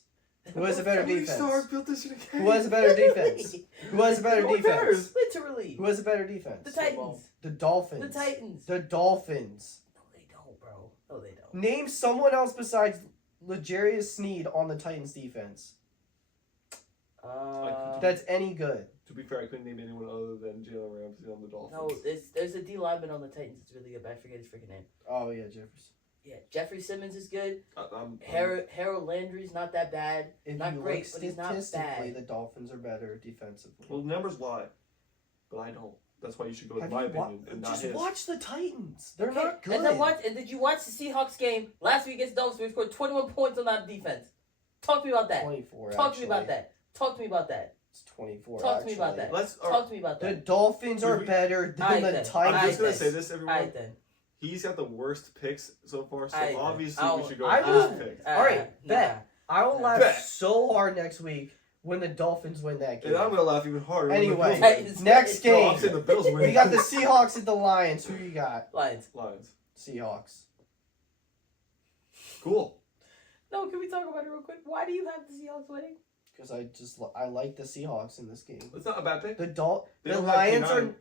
Who has a better Tony defense? Stark built this shit again. Who has a better defense? Who has a better Who defense? cares? Literally. Who has a better defense? The Titans. The Dolphins. The Titans. The Dolphins. No, they don't, bro. No, they don't. Name someone else besides L'Jarius Sneed on the Titans defense that's any good. To be fair, I couldn't name anyone other than Jalen Ramsey on the Dolphins. no, there's a D lineman on the Titans that's really good, but I forget his freaking name. Oh yeah, Jefferson. Yeah, Jeffrey Simmons is good. I'm Harold Landry's not that bad. If Not you great, look but he's not statistically, bad. the Dolphins are better defensively. well, numbers lie, but I don't. That's why you should go with Have my you opinion and not just his. watch the Titans. They're Okay, not good. And did you watch the Seahawks game last week against the Dolphins? We scored 21 points on that defense. Talk to me about that. 24. Talk to me about that. Talk to me about that. It's 24. Talk to me about actually. that. Let's. Talk to me about The that. Dolphins are We- better than Alright the then. Titans. I'm Alright just gonna then. say this, everyone. Alright then. He's got the worst picks so far, so Alright then. obviously we should go I with will- his picks. Alright, bet. I will laugh Bet. so hard next week when the Dolphins win that game. And I'm gonna laugh even harder. when the Anyway, Bills Titans- win. next No, I'm game. saying the Bills win. We got the Seahawks at the Lions. Who you got? Lions. Lions. Seahawks. Cool. No, can we talk about it real quick? Why do you have the Seahawks winning? Because I like the Seahawks in this game. That's not a bad pick. The They the don't have Lions K9.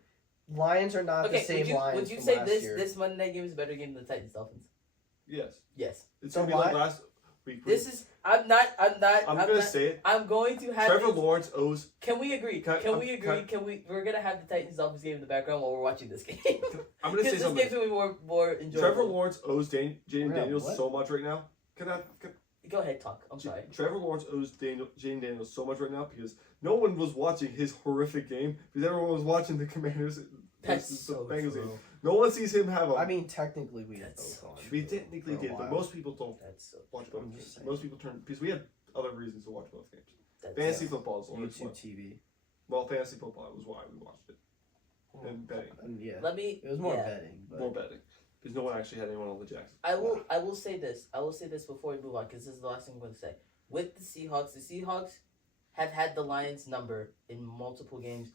Lions are not Okay, the same Lions would you from say last this year. this Monday night game is a better game than the Titans Dolphins? Yes. Yes. It's So gonna be like why- last week. This is I'm not I'm gonna not, say it. I'm going to have Trevor this- Lawrence owes. Can we agree? Can- Can we can- agree? Can we? We're gonna have the Titans Dolphins game in the background while we're watching this game. I'm gonna Because say this something. game's gonna be more enjoyable. Trevor Lawrence owes Jaden Yeah, Daniels what? so much right now. Go ahead, talk. I'm sorry. Trevor Lawrence owes Jaden Daniels so much right now because no one was watching his horrific game because everyone was watching the Commanders That's versus the so Bengals game. true. No one sees him have a. I mean, technically we had That's both on. we technically for a did, but while. most people don't That's so. watch both I'm games. just saying. Most people turn because we had other reasons to watch both games. That's Fantasy football is always fun. YouTube TV. Well, fantasy football was why we watched it and betting, And yeah, Let me. it was more yeah. betting. But more betting because no one actually had anyone on the Jacksons. I will say this. I will say this before we move on because this is the last thing I'm going to say. With the Seahawks have had the Lions number in multiple games,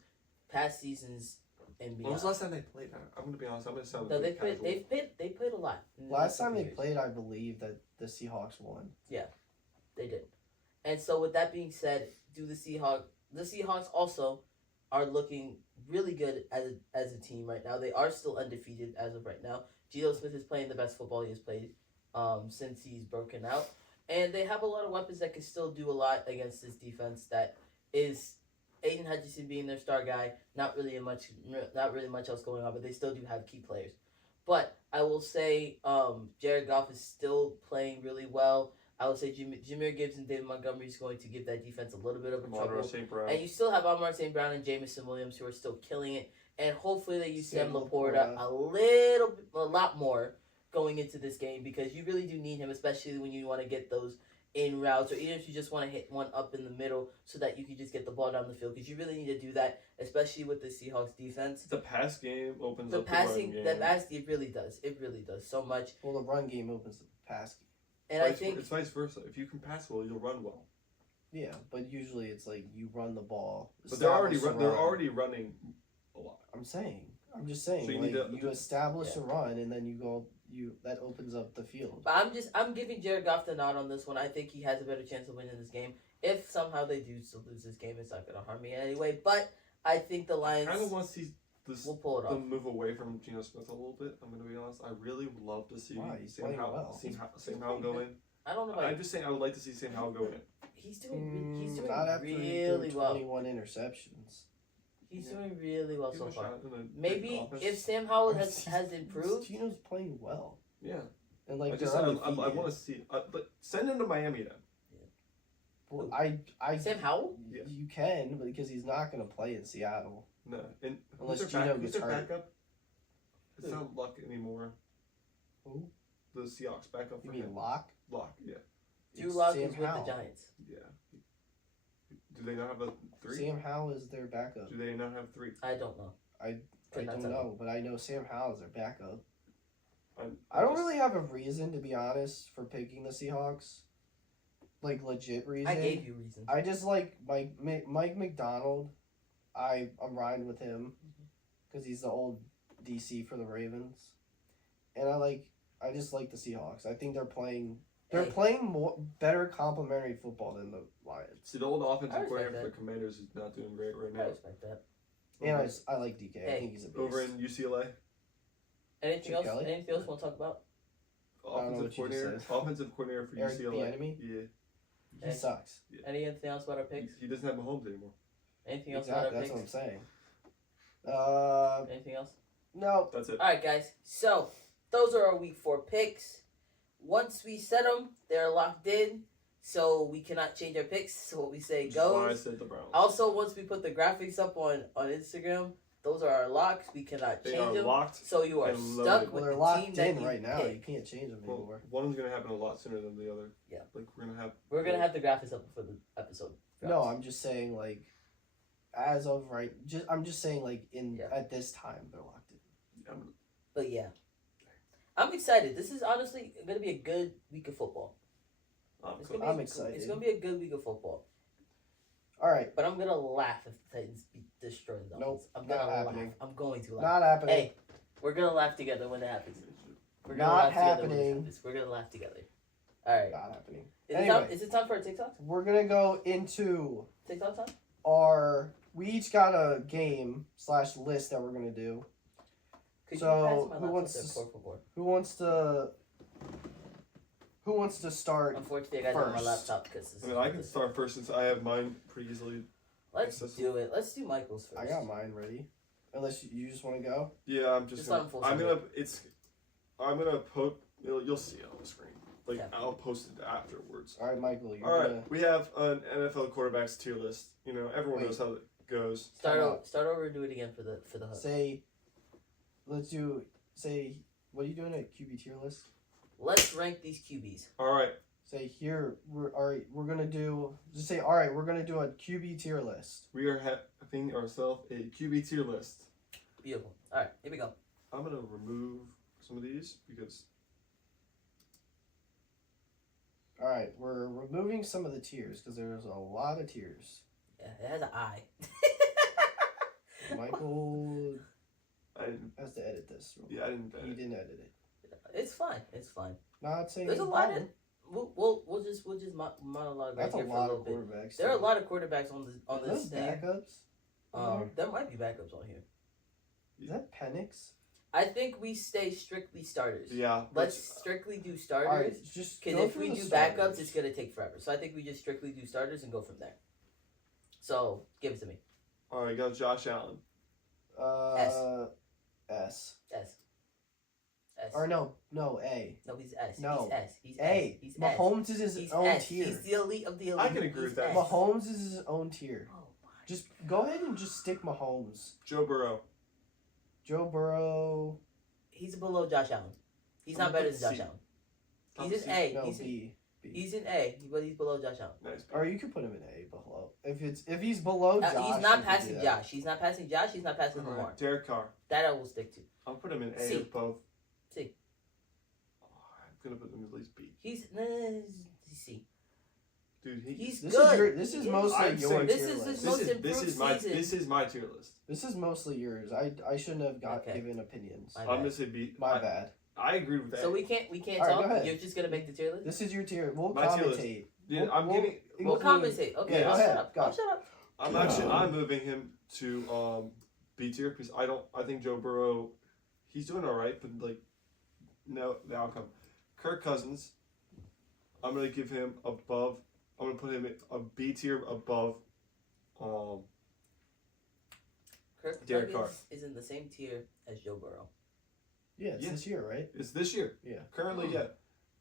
past seasons, and When was beyond. the last time they played? I'm gonna be honest. I'm gonna sound No, really they played a lot. in the last last time couple they years. played, I believe that the Seahawks won. They did. And so with that being said, the Seahawks also are looking really good as a team right now. They are still undefeated as of right now. Geno Smith is playing the best football he has played since he's broken out. And they have a lot of weapons that can still do a lot against this defense that is Aiden Hutchinson being their star guy, not really much else going on, but they still do have key players. But I will say Jared Goff is still playing really well. I would say Jameer Gibbs and David Montgomery is going to give that defense a little bit of a Monroe trouble. St. Brown. And you still have Amar St. Brown and Jamison Williams who are still killing it. And hopefully they use Sam Sam Laporta a lot more going into this game because you really do need him, especially when you want to get those in routes or even if you just want to hit one up in the middle so that you can just get the ball down the field because you really need to do that, especially with the Seahawks defense. The pass game opens The up passing, the run game. it really does. It really does so much. Well, the run game opens the pass game. And I think it's vice versa. If you can pass well, you'll run well. Yeah, but usually it's like you run the ball. But they're already establish a they're run. already running a lot. I'm just saying. So you like, need to- you establish a run and then that opens up the field. But I'm giving Jared Goff the nod on this one. I think he has a better chance of winning this game. If somehow they do still lose this game, it's not going to harm me anyway. But I think the Lions I kind of want to see this will pull it off. them move away from Geno Smith a little bit. I'm going to be honest. I really would love to see Why? He's Sam playing Howell well. Sam Howell go in. I don't know about I'm just saying I would like to see Sam Howell go in. he's doing Not after he really threw well. 21 interceptions. He's Yeah. doing really well Give so him a far. shot in a big Maybe offense. if Sam Howell has improved, Geno's playing well. Yeah. And like I they're just I undefeated. want to see. But send him to Miami then. Well, I Sam Howell. Yeah. You can, but because he's not going to play in Seattle. No. And Unless who's their Geno who's gets their hurt. backup? It's Who? not Luck anymore. Who? The Seahawks backup You for mean him. Lock? Lock. Yeah. Drew It's Lock Sam is with Howell. the Giants. Yeah. Do they not have a three? Sam Howell is their backup. Do they not have three? I don't know. I Could not don't tell you. know, but I know Sam Howell is their backup. I'm I don't just- really have a reason, to be honest, for picking the Seahawks. Like, legit reason. I gave you reasons. I just like Mike McDonald. I'm riding with him because he's the old DC for the Ravens, and I just like the Seahawks. I think they're playing Hey. better complementary football than the Lions. See, the old I offensive respect coordinator for that. the Commanders is not doing great right I now. respect that. And Over, I like DK. I Hey. think he's a beast. over in UCLA, Anything Chip else? Kelly? Anything else you want to talk about? don't know offensive what you coordinator, just said. offensive coordinator for Eric UCLA. Bieniemy? Yeah, He sucks. Anything else about our picks? he doesn't have Mahomes anymore. Anything else Exactly. about our That's what I'm picks? saying. Anything else? No. That's it. All right, guys. So those are our week 4 picks. Once we set them, they're locked in, so we cannot change our picks. So what we say Which is why I goes. said the Browns. Also, once we put the graphics up on Instagram, those are our locks. We cannot They change are them. locked. So you are and loaded. stuck Well, with they're the locked team that in you right now. pick. You can't change them Well, anymore. one's gonna happen a lot sooner than the other. Yeah. Like we're gonna have. We're gonna have the graphics up before the episode. No, drops. I'm just saying like, as of right, I'm just saying like Yeah. at this time they're locked in. But yeah, I'm excited. This is honestly gonna be a good week of football. It's gonna be I'm a- excited. It's gonna be a good week of football. All right, But I'm gonna laugh if the Titans destroy the Dolphins. Nope, I'm not gonna laugh. happening. I'm going to laugh. not happening. Hey, we're gonna laugh together when it happens. We're gonna Not laugh together when happening. it happens. We're gonna laugh together. All right. Not happening. Is, Anyway. it time for a TikTok? We're gonna go into TikTok time? we each got a game / list that we're gonna do. Could So, you pass my who laptop wants there, to- por favor? Who wants to start? Unfortunately, I got it on my first? laptop because. I mean, I can start first since I have mine pretty easily. Let's accessible. do it. Let's do Michael's first. I got mine ready. Unless you just want to go. Yeah, I'm just. Just let him Gonna, full I'm screen. gonna. I'm gonna post. You'll see it on the screen. Like Yeah. I'll post it afterwards. All right, Michael. You're All right, gonna. we have an NFL quarterbacks tier list. You know, everyone Wait. knows how it goes. Start over and do it again for the hook. Say. Let's do. Say. What are you doing? A QB tier list. Let's rank these QBs. All right, Say here. We're gonna do. Just say. All right. We're gonna do a QB tier list. we are having ourselves a QB tier list. Beautiful. All right, here we go. I'm gonna remove some of these because All right. We're removing some of the tiers because there's a lot of tiers. Yeah, it has an eye. Michael I didn't. has to edit this. real Yeah, I didn't. quick. He didn't edit it. It's fine. It's fine. Not saying There's a it's lot problem. of. We'll just monologue right That's a here for a lot little of bit. quarterbacks. There are a too. lot of quarterbacks on Are this those thing. backups? There might be backups on here. Is that Penix? I think we stay strictly starters. Yeah. Let's strictly do All starters. right, just Because go if through we the do starters. backups, it's gonna take forever. So I think we just strictly do starters and go from there. So give it to me. All right, got Josh Allen. S. S. S. Or no, A. No, he's S. No. He's S. He's A. S. He's Mahomes is his He's own S. tier. He's the elite of the elite. I can agree He's with that. S. Mahomes is his own tier. Oh my. Just go ahead and just stick Mahomes. Joe Burrow. Joe Burrow. He's below Josh Allen. He's I'm not better gonna than Josh C. Allen. Top He's C. an A. No, He's B. he's an A, but he's below Josh Allen. Nice. Or you could put him in A below. If he's below Josh, He's you not could passing do that. Josh. He's not passing Josh. He's not passing Lamar. Alright, Derek Carr. That I will stick to. I'll put him in A C. or both. C. Oh, I'm gonna put him at least B. He's C. Dude, He's This good. is your. This is He mostly I'm your saying- This tier is his list. most this improved is my season. this is my tier list. This is mostly yours. I shouldn't have Okay. given opinions. My I'm bad. gonna say B. My bad. I agree with that. So we can't All right, talk. go ahead. You're just gonna make the tier list. This is your tier. We'll My tier list. commentate. yeah, we'll- I'm we'll- giving. We'll include- compensate. Okay, Yeah, go I'll ahead. shut up. Go. I'll shut up. I'm moving him to B tier because I think Joe Burrow, he's doing all right, but like, no, the outcome. Kirk Cousins, I'm gonna give him above. I'm gonna put him in a B tier above. Kirk Derek Carr. Cousins is in the same tier as Joe Burrow. Yeah, it's Yeah. this year, right? It's this year. Yeah. Currently, yeah.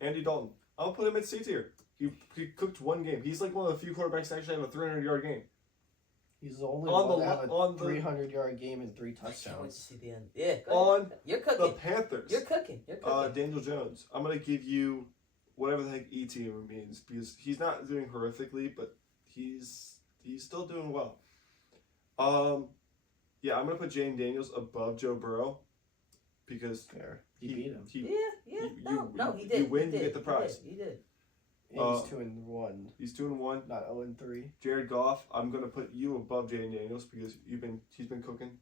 Andy Dalton. I'll put him at C tier. He cooked one game. He's like one of the few quarterbacks to actually have a 300-yard game. He's the only On one the to have on a the 300-yard game and 3 I can't wait to touchdowns. see the end. Yeah, go On ahead. You're the cooking. Panthers. You're cooking. You're cooking. Daniel Jones. I'm gonna give you whatever the heck E tier means because he's not doing horrifically, but he's still doing well. Yeah, I'm gonna put Jane Daniels above Joe Burrow because Fair. You beat him. he yeah. you- No, you- he did. you win, he you did. get the prize. He did. And Uh, he's 2-1, he's 2-1. not 0-3. Jared Goff, I'm gonna put you above Jane Daniels because he's been cooking.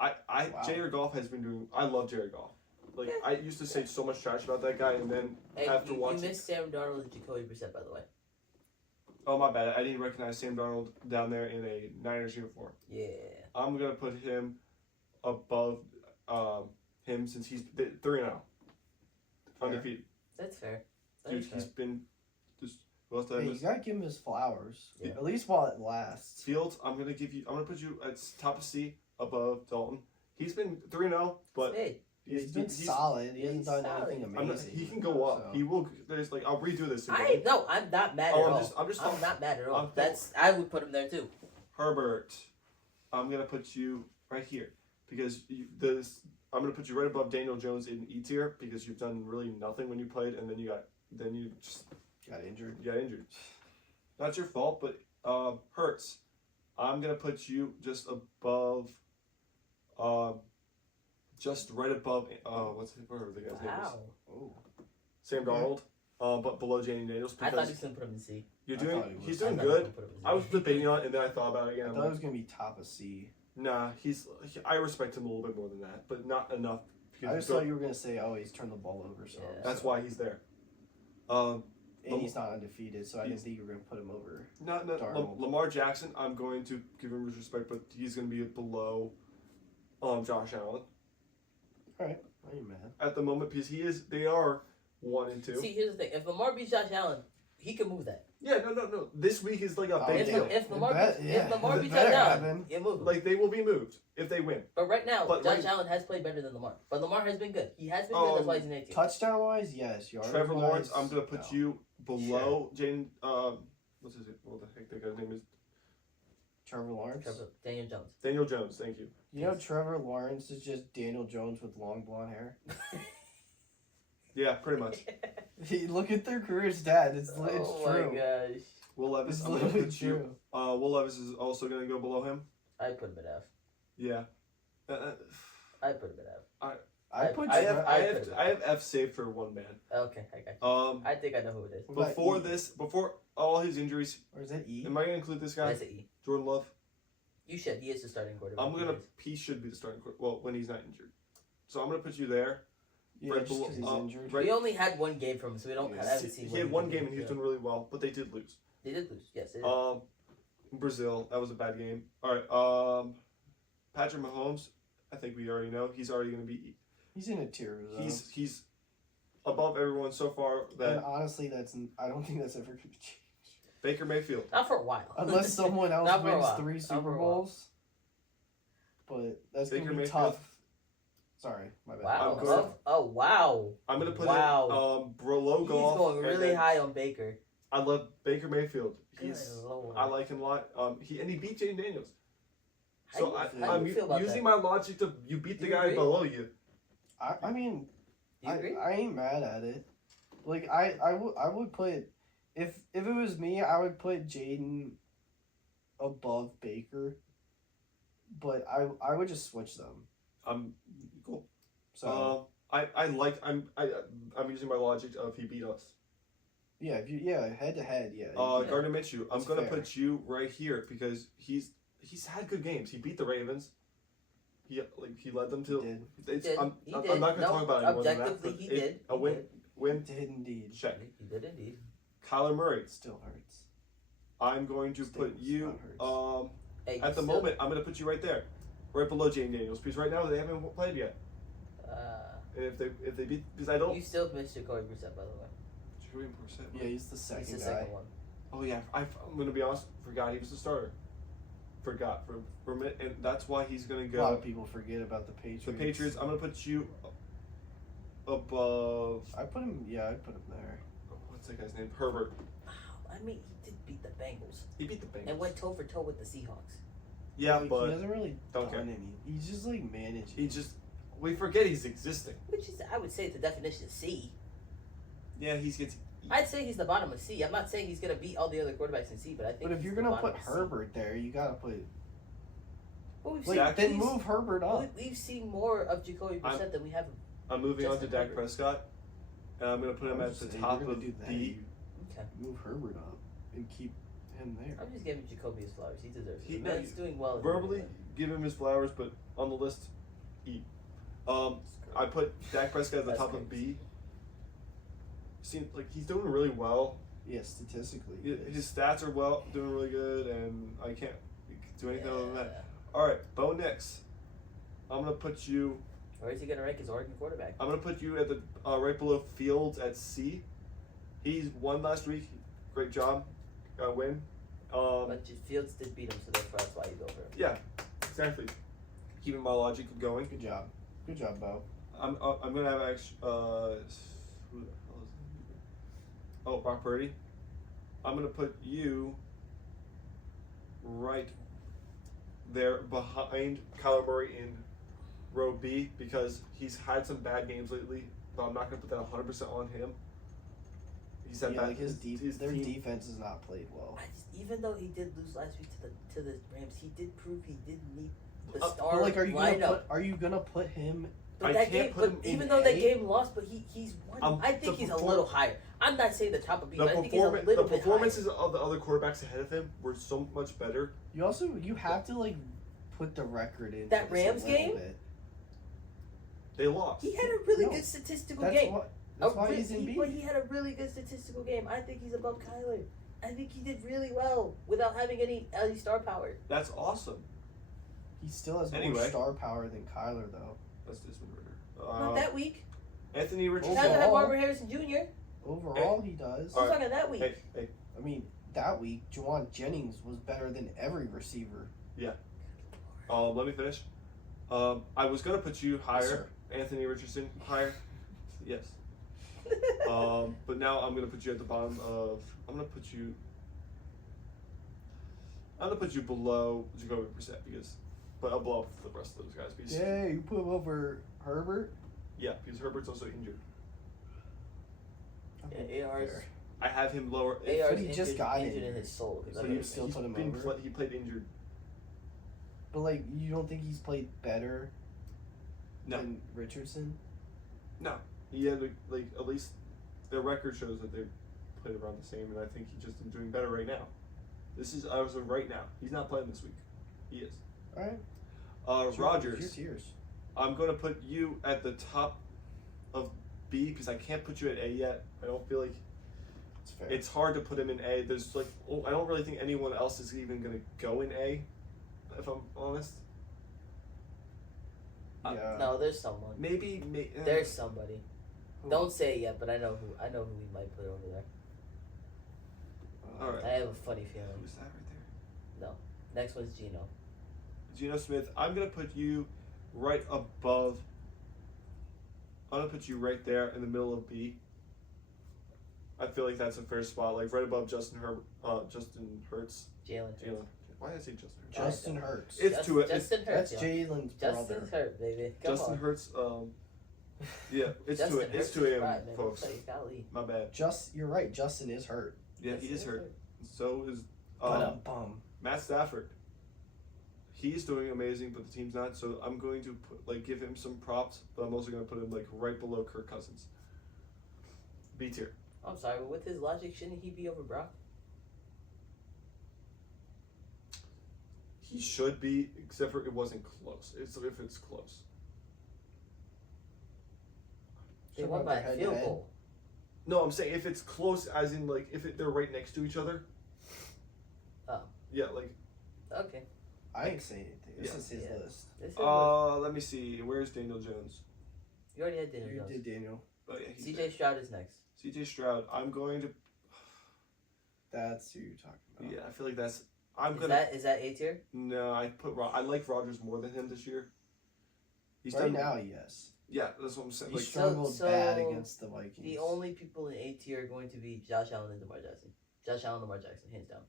Wow. Jared Goff has been doing. I love Jared Goff. Like Yeah. I used to say so much trash about that guy, and then Hey, after you watching. missed Sam Darnold and Jacoby Brissett, by the way. Oh my bad, I didn't recognize Sam Darnold down there in a Niners uniform. Yeah. I'm gonna put him above him since he's 3-0, undefeated. That's fair. Dude, That's fair. he's been just. What else did I Hey, you miss? gotta give him his flowers. Yeah. At least while it lasts. Fields, I'm gonna put you at top of C above Dalton. He's been 3-0, but Hey, He's been solid. He hasn't he's done solid. anything I'm not, amazing. he can go up. so. He will. There's like I'll redo this again. I'm not mad Oh, at I'm all. just- I'm just I'm talking- not mad at all. I'm I would put him there too. Herbert, I'm gonna put you right here because I'm gonna put you right above Daniel Jones in E tier because you've done really nothing when you played, and then you just Got injured. got injured. Not your fault, but Hurts, I'm gonna put you just above, just right above. Whatever the guy's name is? Wow. Oh. Sam Darnold, but below Janie Daniels I thought because he was gonna put him in C. you're I thought doing. he He's was. doing I thought he was good. gonna put him in C. I was debating on it, and then I thought about it I again. I'm thought it like, was gonna be top of C. nah, I respect him a little bit more than that, but not enough. I Because just thought you were gonna say, oh, he's turned the ball over, so Yeah. that's why he's there. And he's not undefeated, so I didn't He's- think you were gonna put him over. Not Darnold. Lamar Jackson. I'm going to give him respect, but he's going to be below, Josh Allen I ain't mad. at the moment because they are 1 and 2. See, here's the thing: if Lamar beats Josh Allen, he can move that. Yeah, no. This week is like a Oh, big yeah. deal. If Lamar bet- beats, yeah, if Lamar it beats better Josh Allen, happen. he'll move. Like they will be moved if they win. But right now, But Josh right- Allen has played better than Lamar. But Lamar has been good. He has been Oh, good. That's why he's an 18. Touchdown wise, yes. Trevor Lawrence, I'm going to put no. you below Jane. What's his? What the heck? The guy's name is Trevor Lawrence. Daniel Jones. Daniel Jones. Thank you. You know, Trevor Lawrence is just Daniel Jones with long blonde hair. Yeah, pretty much. Look at their career stats. It's Oh true. my gosh. Will Levis. It's I'm going to literally put you. true. Will Levis is also going to go below him. I put him at F. Yeah. I put him at F. I put I Trevor. have F saved for one man. Okay, I got you. I think I know who it is. What about Before all his injuries, Or is that E? am I gonna include this guy, That's an E. Jordan Love? You should. He is the starting quarterback. He should be the starting well when he's not injured. So I'm gonna put you there. Yeah, right just below- because he's injured. right- We only had one game from him, so we don't. Yeah. I haven't seen. He what had one did. game and he was Yeah. doing really well, but they did lose. They did lose. Yes. They did. Brazil, that was a bad game. All right. Patrick Mahomes, I think we already know he's already gonna be. He's in a tier though. He's above everyone so far. and That honestly, I don't think that's ever gonna change. Baker Mayfield. Not for a while. Unless someone else Not for a wins while. 3 Not Super for a while. Bowls. But that's Baker gonna be Mayfield. tough. Sorry, my bad. Wow. I'm going- Oh wow. I'm gonna put Wow. in below He's golf. going and really then high on Baker. I love Baker Mayfield. Good Lord. I like him a lot. He beat Jane Daniels. How So you- how I'm you feel about using that? my logic to you beat the Do you guy agree? below you. I mean, Do you agree? I ain't mad at it. Like I would put if it was me, I would put Jaden above Baker. But I would just switch them. Cool. So I'm using my logic of he beat us. yeah, if you head to head, yeah. Gardner Minshew. I'm That's gonna fair. put you right here because he's had good games. He beat the Ravens. He led them he to. did. It's, Did. I'm, He I'm did. not gonna No, talk about it anymore than that. objectively, but he did. A He win. did. Win. Did indeed. Check. He did indeed. Kyler Murray. It still hurts. I'm going to put Stings, you. not hurts. Hey, At the still- moment, I'm gonna put you right there, right below Jane Daniels because right now they haven't played yet. And if they beat, because I don't. You still missed Jacoby Brissett, by the way. Yeah, he's the second He's the guy. second one. Oh yeah, I'm gonna be honest. Forgot he was the starter. Forgot for a minute, and that's why he's gonna A lot go. of people forget about the Patriots. The Patriots. I'm gonna put you above. I put him. Yeah, I put him there. What's that guy's name? Herbert. I mean, he did beat the Bengals He beat the Bengals. and went toe for toe with the Seahawks. Yeah, Like, but he doesn't really don't done care. any. He's just like managing. he just. We forget he's existing. Which is, I would say, the definition of C. Yeah, he gets. I'd say he's the bottom of C. I'm not saying he's gonna beat all the other quarterbacks in C, but I think. But if he's you're the gonna bottom put of C. Herbert there, you gotta put Well, we've like Dak- then we've- move Herbert up. We've seen more of Jacoby Brissett than we have. I'm moving on to Justin Dak Herbert. Prescott, and I'm gonna put him I at was the just saying, top you're of gonna do that, B. you Okay. move Herbert up and keep him there. I'm just giving Jacoby his flowers. He deserves it. He- The man's doing well. Verbally, give him his flowers, but on the list, E. I put Dak Prescott at the That's top great. of B. Seems like he's doing really well. Yeah, statistically. His stats are doing really good, and I can't do anything other than that. Yeah. All right, Bo Nix. I'm gonna put you. Where is he gonna rank his Oregon quarterback? I'm gonna put you at the right below Fields at C. He's won last week. Great job. Got a win. But Fields did beat him, so therefore that's why you go for him. Yeah, exactly. Keeping my logic going. Good job. Good job, Bo. I'm gonna have actually who the hell is that? Oh, Brock Purdy. I'm gonna put you right there behind Kyler Murray in row B because he's had some bad games lately, but I'm not gonna put that 100% on him. He's had Yeah, bad. like their team- defense has not played well. Even though he did lose last week to the Rams, he did prove he did need the But, star But like, lineup. are you gonna put him? But I that can't game, put him but in even though that A. game lost, but he's won. I think the he's a perform- little higher. I'm not saying the top of B, The but I think he's a performance, little the bit performances of the other quarterbacks ahead of him were so much better. You have to like put the record in That Rams game? They lost. higher. He had a really No, good statistical That's game. why. That's A why re- he's in he- B. But he had a really good statistical game. I think he's above Kyler. I think he did really well without having any star power. That's awesome. He still has more Anyway. star power than Kyler, though. That's Desmond Ritter. Not that week. Anthony Richardson. Now they have Overall- Marvin Harrison Jr. Overall, he does. I'm All right. talking that week. Hey, I mean, that week, Juwan Jennings was better than every receiver. let me finish. I was gonna put you higher, sir. Anthony Richardson higher. Yes. But now I'm gonna put you at the bottom of. I'm gonna put you below Jacoby Brissett but above the rest of those guys because Yeah, you put him over Herbert. because Herbert's also injured. Yeah, AR's Fair. I have him lower. AR's But he just injured, got injured in injured. his soul. 'cause So I you mean, he's still put him been over? he played injured. But like, you don't think he's played better No. than Richardson? No, he had at least their record shows that they played around the same, and I think he's just doing better right now. This is as of right now. He's not playing this week. He is. All right. Rodgers. It's your tiers. I'm gonna put you at the top of B because I can't put you at A yet. I don't feel like It's fair. it's hard to put him in A. There's I don't really think anyone else is even gonna go in A. If I'm honest, yeah. No, there's someone. maybe. There's somebody. Who? Don't say it yet, but I know who we might put over there. All right. I have a funny feeling. Who's that right there? Next one's Gino. Geno Smith. I'm gonna put you right above I'm gonna put you right there in the middle of B. I feel like that's a fair spot, like right above Justin Hurts. Jalen. Jalen. Why did I say Justin Hurts? Justin Hurts. It's to it. Justin That's Hurts. Yeah. Jalen's brother. Justin's hurt, baby. Come Justin on. Hurts. Yeah, it's Justin to it. It's Hurts to is him, right, man. folks. Play, golly. My bad. You're right. Justin is hurt. Yeah, he Justin is hurt. So is Bum. Matt Stafford. He's doing amazing, but the team's not. So I'm going to give him some props, but I'm also going to put him like right below Kirk Cousins. B tier. I'm sorry, but with his logic, shouldn't he be over Brock? He should be, except for it wasn't close. It's if it's close. They So won what, by they're a field head-to-head? goal. No, I'm saying if it's close, as in like if they're right next to each other. Oh. Yeah, like. Okay. I ain't saying anything. This Yeah. is his Yeah. list. This is what- Let me see. Where's Daniel Jones? you already had Daniel You Jones. did, Daniel. Oh yeah, he's CJ Stroud is next. there. CJ Stroud. I'm going to. That's who you're talking about. Yeah, I feel like that's. I'm Is gonna. that A tier? No, I like Rodgers more than him this year. He's Right done now, yes. Yeah, that's what I'm saying. He Like, struggled so bad against the Vikings. The only people in A tier are going to be Josh Allen and Lamar Jackson. Josh Allen, Lamar Jackson, hands down.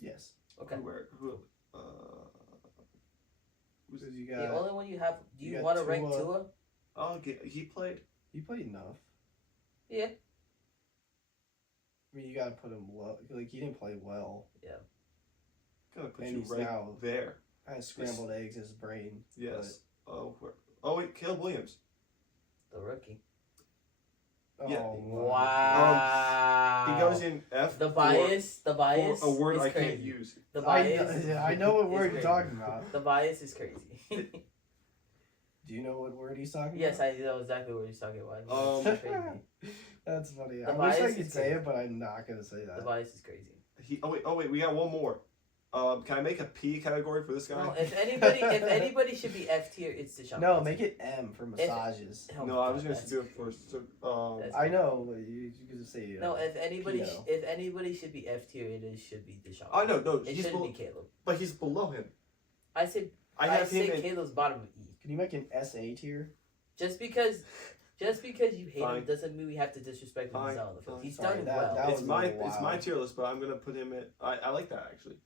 Yes. Okay. who? Because you The got. only one you have. Do you you got want to rank Tua. Tua? Oh, okay, he played. He played enough. Yeah. I mean, you gotta put him low. Like, he didn't play well. Gonna put And you he's right now- there. I had scrambled eggs in his brain. Yes. Oh wait, Caleb Williams. The rookie. But, Yeah. oh, Wow. He goes in F. The for- bias. The for bias. a word is I crazy. can't use. The I, bias. I know what is word you're crazy. talking about. The bias is crazy. Do you know what word he's talking Yes, about? I know exactly what he's talking about. Um, It's crazy. That's funny. The I wish I bias could is say crazy. it, but I'm not gonna say that. The bias is crazy. Oh wait, we got one more. Can I make a P category for this guy? No, if anybody should be F tier, it's Deshaun. No, Watson. make it M for massages. Oh No, my I was God, gonna that's do it crazy. first. So, That's I know, but you could just say. No, if anybody Pino. should be F tier, should be Deshaun. I know, no, It he's shouldn't be below, Caleb. but he's below him. I say I I have say him in. Caleb's bottom of E. Can you make an SA tier? Just because you hate Fine. him doesn't mean we have to disrespect him. Fine, He's not on the field. fine. He's Sorry, done that- well. that It's was my a little it's my wild. tier list, but I'm gonna put him in. I like that actually.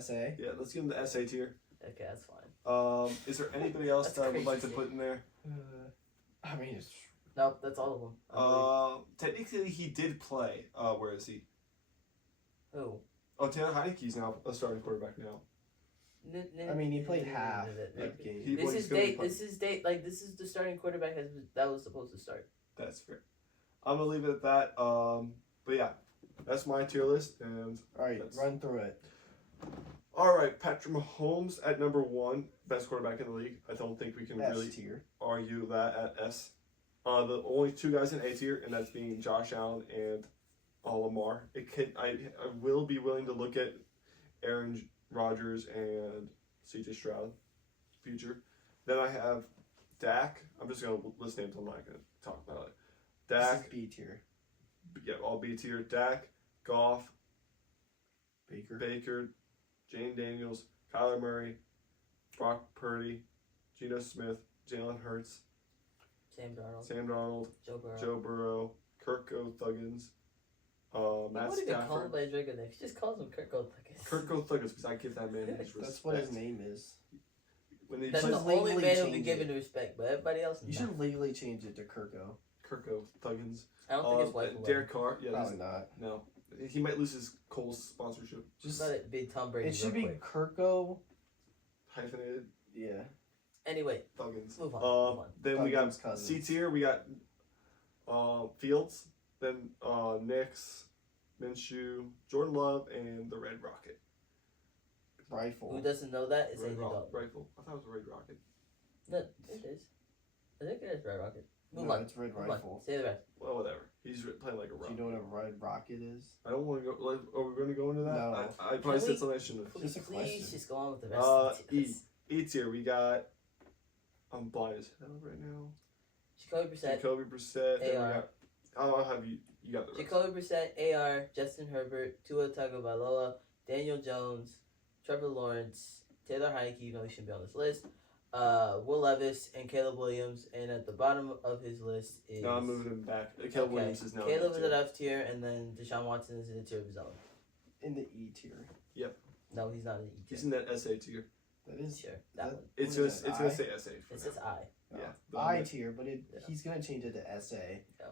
SA? Yeah, let's give him the SA tier. Okay, that's fine. Is there anybody else That's that I would like to crazy. put in there? I mean, it's. Nope, that's all of them. I Technically he did play. Where is he? believe. Who? Oh, Taylor Heineke's now a starting quarterback now. I mean, he played half that game. He- This well, is he's gonna be date. playing. This is date. Like this is the starting quarterback that was supposed to start. That's fair. I'm gonna leave it at that. But yeah, that's my tier list. And All right, That's- run through it. all right, Patrick Mahomes at number 1, best quarterback in the league. I don't think we can S really tier. argue that at S. The only 2 guys in A tier, and that's being Josh Allen and Lamar. I will be willing to look at Aaron Rodgers and CJ Stroud future. Then I have Dak. I'm just gonna list names. I'm not gonna talk about it. This is Dak, B tier. yeah, all B tier. Dak, Goff, Baker. Baker, Jane Daniels, Kyler Murray, Brock Purdy, Geno Smith, Jalen Hurts, Sam Darnold, Sam Donald, Joe Burrow. Joe Burrow, Kirko Thuggins, He Matt won't even call him Stafford. by his regular name. He just calls him Kirk Thuggins. Kirko Thuggins, because I give that man his respect. That's what his name is. When he That's should the plays only legally man who'll be change given it. respect, but everybody else. You no. should legally change it to Kirko. Kirko Thuggins. I don't think his wife will. Derek Carr, yeah, Probably not. no. He might lose his Coles sponsorship. Just Just let it be Tom Brady. it should real be quick. Kirko. Hyphenated Yeah. Anyway, Thuggins. move on. Move on. Then we got Thuggins cousins. C tier. We got Fields. Then Knicks, Minshew, Jordan Love, and the Red Rocket. Rifle. Who doesn't know that? It's Andy Dalton. Rifle. I thought it was a Red Rocket. No, it is. I think it is Red Rocket. Move No, on. it's Red Move Rifle. on. Say the rest. Well, whatever. He's playing like a Do rocket. you know what a red rocket is? I don't want to go. Like, are we going to go into that? No. I probably Can said we- something I shouldn't have. Please, Just a please question. just go on with the rest of the E. teams. E tier. We got. I'm blind as hell right now. Jacoby Brissett, Jacoby Brissett. Then we AR. got. I'll have you. You got the rest. Jacoby Brissett, AR, Justin Herbert, Tua Tagovailoa, Daniel Jones, Trevor Lawrence, Taylor Heinicke, even though he shouldn't be on this list, Will Levis, and Caleb Williams. And at the bottom of his list is No, I'm moving him back. Caleb Williams is now. Caleb is in at the F tier, and then Deshaun Watson is in the tier of his own. In the E tier. No, he's not in the E tier. He's in that SA tier. That is Sure, that one. It's What gonna is it's that, gonna I? say SA. For It now. says I. Yeah. I tier, but Yeah. he's gonna change it to SA. Yeah.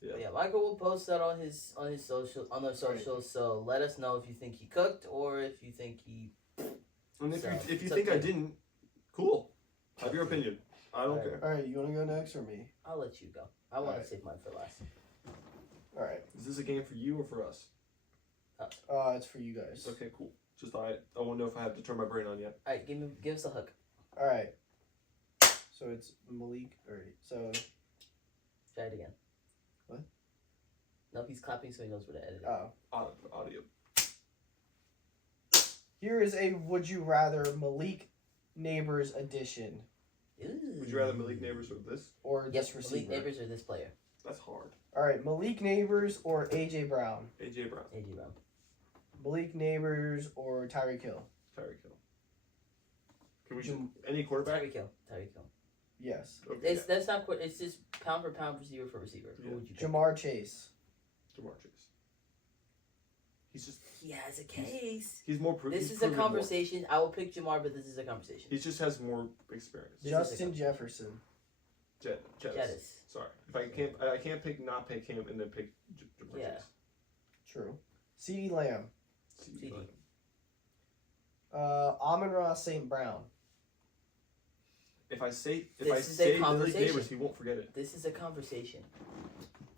But yeah, Michael will post that on his social on their socials. So let us know if you think he cooked or if you think he. And if So, you it's think up I to you. didn't, cool. Have your opinion. I don't Alright. care. All right, you want to go next or me? I'll let you go. I want to Alright. save mine for last. All right. Is this a game for you or for us? It's for you guys. Okay, cool. Just I want to know if I have to turn my brain on yet. All right, give us a hook. All right. So it's Malik. All right. So Try it again. What? No, he's clapping so he knows where to edit it. Audio. here is a Would You Rather Malik Neighbors edition Ooh. Would you rather Malik Neighbors or this? or Yes, this receiver. Malik Neighbors or this player, That's hard. All right, Malik Neighbors or AJ Brown. AJ Brown, AJ Brown. Malik Neighbors or Tyreek Hill. Tyreek Hill. Can we Jam- any quarterback? Tyreek Hill. Tyreek Hill. Yes. Okay, It's that's not quite. It's just pound for pound, receiver for receiver. Yeah. Who would you pick? Jamar Chase. Jamar Chase. He's just He has a case. he's more. This he's is a proven more. conversation. I will pick Jamar, but this is a conversation. He just has more experience. This is a Justin con- Jefferson. Jettis. Sorry, if I can't pick not pick him and then pick Jamar Yeah. Chase. True. CeeDee Lamb. CD. Amon-Ra St. Brown. If I say This is a Malik conversation. Neighbors, he won't forget it. This is a conversation.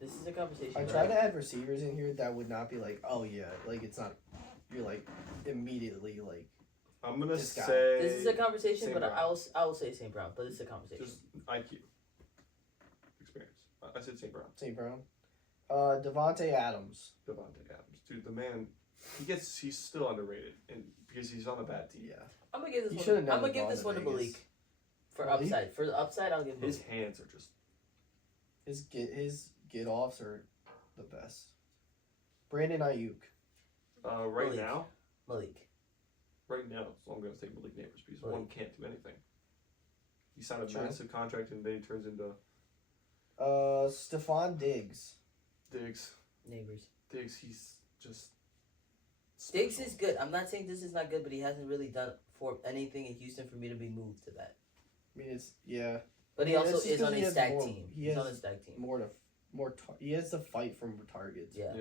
This is a conversation. I right? tried to add receivers in here that would not be like, oh yeah, like it's not. You're like immediately like. I'm gonna This guy. say This is a conversation, St. but Brown. I will say St. Brown, but it's a conversation. just IQ experience. I said St. Brown. St. Brown. Devontae Adams. Devontae Adams, dude, the man, he's still underrated, and because he's on a bad team. Yeah. I'm gonna give this You one. should've I'm never gonna give gone this to one to Vegas. Malik. For Malik? upside, for the upside, I'll give His Malik. hands are just His get offs are the best. Brandon Ayuk. right Malik. now. Malik. Right now, so I'm gonna take Malik Neighbors because Malik. one can't do anything. He signed a True. massive contract and then he turns into Stephon Diggs. Diggs. Neighbors. Diggs, he's just. Diggs special. is good. I'm not saying this is not good, but he hasn't really done for anything in Houston for me to be moved to that. I mean, it's yeah. But he Yeah, also that's just is 'cause on he a has stag more- team. he He's has on a stag team. He has to fight from targets. Yeah.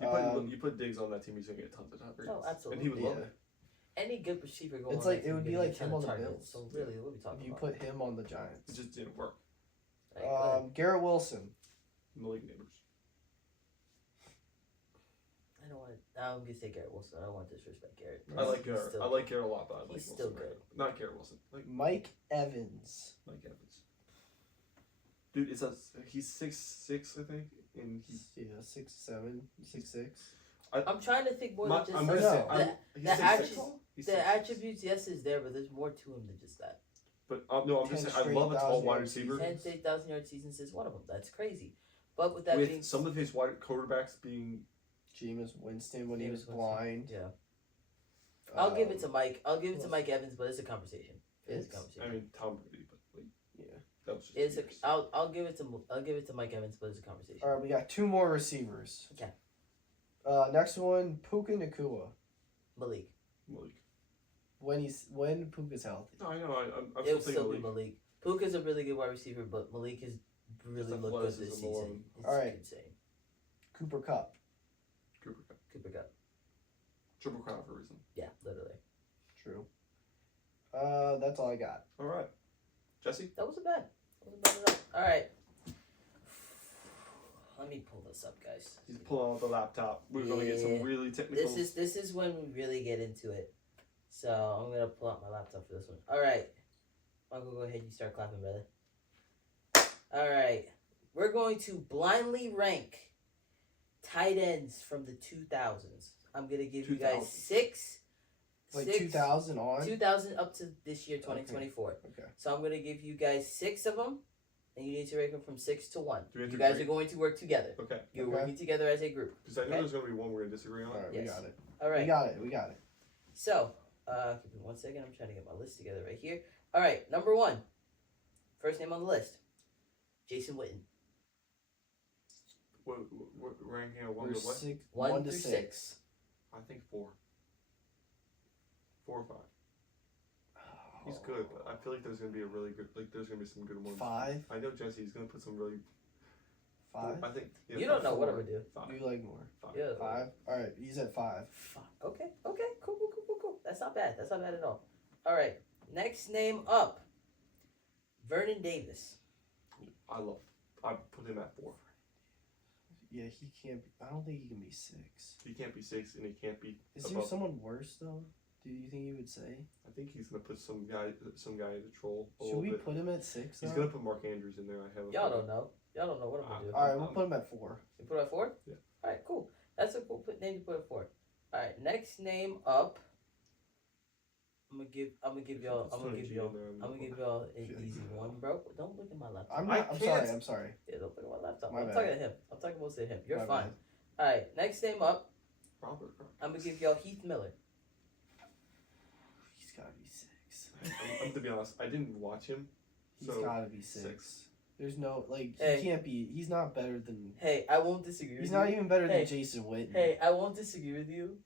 Yeah. You put Diggs on that team, he's gonna get tons of targets. Oh, absolutely. And he would love Yeah. it. Any good receiver going It's on like- that it team would be gonna like get a ton him of on the targets. Bills. So really, what are we talking If you about? put him on the It Giants. just didn't work. Right, go ahead. Garrett Wilson. Malik Neighbors. I don't want to. I'm gonna say Garrett Wilson. I don't want to disrespect Garrett. I like He's Garrett. still I like Garrett a lot, but I like He's Wilson still right good. now. Not Garrett Wilson. Like Mike Evans. Mike Evans. Dude, he's 6'6", I think, and he's. Yeah, 6'7", 6'6". I'm trying to think more than just I'm like, gonna say No. he's the 6'6". attributes- He's the 6'6". attributes. Yes, is there, but there's more to him than just that. But no, I'm just 10 saying I love a tall 1,000 wide yard receiver. season. 10 to 8,000-yard seasons is one of them. That's crazy. But with that With being some of his wide quarterbacks being Jameis Winston when he Jameis was Winston. blind. yeah, I'll give it to Um, Mike. I'll give it to who Mike Evans, but it's a conversation. It's a It's- conversation. I mean Tom Brady, but like Yeah. that was just It's a, years. I'll give it to Mike Evans, but it's a conversation. All right, we got two more receivers. Okay. Next one, Puka Nakua. Malik. Malik. When Puka's healthy. No, I know. I'm It still would still thinking be Malik. Malik. Puka's a really good wide receiver, but Malik has really Just looked good this athleticism season. alone. It's All right. insane. Cooper Cup. Cooper Cup. Cooper Cup. Triple crown for a reason. Yeah, literally. True. That's all I got. All right, Jesse. That wasn't bad. That wasn't bad at all. All right. Let me pull this up, guys. He's pulling out the laptop. We're gonna get some Yeah. really technical. This is when we really get into it. So I'm gonna pull out my laptop for this one. All right, Michael, go ahead. You start clapping, brother. All right, we're going to blindly rank tight ends from the 2000s. I'm gonna give you guys 2000s. six. Like six- 2000 on. 2000 up to this year, 2024. Okay. So I'm gonna give you guys 6 of them, and you need to rank them from 6 to 1. Do we have You to guys agree? are going to work together. Okay, You're Okay. working together as a group. because I know Okay. there's gonna be one we're gonna disagree on. All right, we Yes. got it. All We right. got it. We got it. So Give me 1 second. I'm trying to get my list together right here. All right, number 1. First name on the list. Jason Witten. What ranking of 1 We're to what? 1 to through 6. 6. I think 4. 4 or 5. He's good, but I feel like there's gonna be there's gonna be some good ones. 5. I know Jesse's gonna put some really. 5. I think. Yeah, You don't know what I'm 4. gonna do. 5. You like more. 5. Yeah. 5. All right, he's at 5. Okay. Cool. That's not bad. That's not bad at all. All right. Next name up. Vernon Davis. I put him at 4. Yeah, he can't. I don't think he can be 6. He can't be 6, and he can't be. Is there above. someone worse though? Do you think he would say? I think he's gonna put some guy to troll a Should little we bit. put him at 6? He's now? gonna put Mark Andrews in there. I have. Y'all don't know. Y'all don't know what I'm gonna do. All right, we'll put him at 4. You put it at 4? Yeah. All right, cool. That's a cool name to put it for. All right, next name up. I'm gonna give y'all an easy one, bro. Don't look at my laptop. I'm sorry. Yeah, don't look at my laptop. My I'm bad. talking to him. I'm talking mostly to him. You're My fine. bad. All right, next name up. Robert. I'm gonna give y'all Heath Miller. He's gotta be 6. I'm to be honest, I didn't watch him. He's So, gotta be 6. 6. There's no Hey. he can't be. He's not better than. Hey, I won't disagree. He's with not you. even better Hey. than Jason Witten. Hey, I won't disagree with you.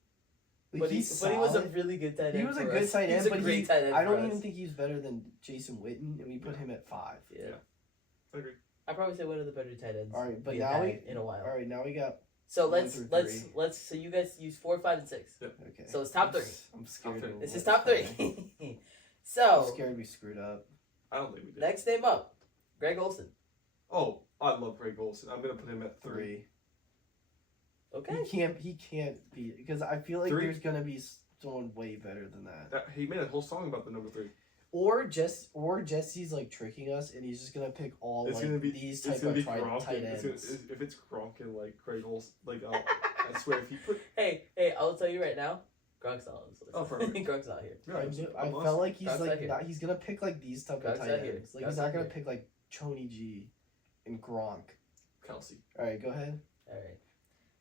Like, But he he's was a solid. really good tight end. He was a for good us. tight He was end, a but great tight end. I for don't us. even think he's better than Jason Witten, and we put him at 5. Yeah. I agree. I probably say one of the better tight ends. All right, but we've now had in a while. All right, now we got. So 1 let's through 3. so you guys use 4, 5, and 6. Okay. So it's top 3. I'm scared. Top of This is what's top 3. coming. I'm So scared we screwed up. I don't think we did. next name up, Greg Olson. Oh, I love Greg Olson. I'm gonna put him at 3. 3. Okay. He can't be because I feel like 3? there's gonna be someone way better than that. He made a whole song about the number 3. Or Jesse's like tricking us, and he's just gonna pick all It's like gonna be these it's type gonna of be tight Gronk. ends. If it's Gronk and like Greg Olson, like I swear if he put Hey, I'll tell you right now, Gronk's not on this list. Oh, perfect. Gronk's not here. I I'm felt like he's Gronk's like not here. not, he's gonna pick like these type Gronk's of tight not here. ends. Like Gronk's he's not not gonna here. pick like Choney G and Gronk. Kelsey All right, go ahead. All right.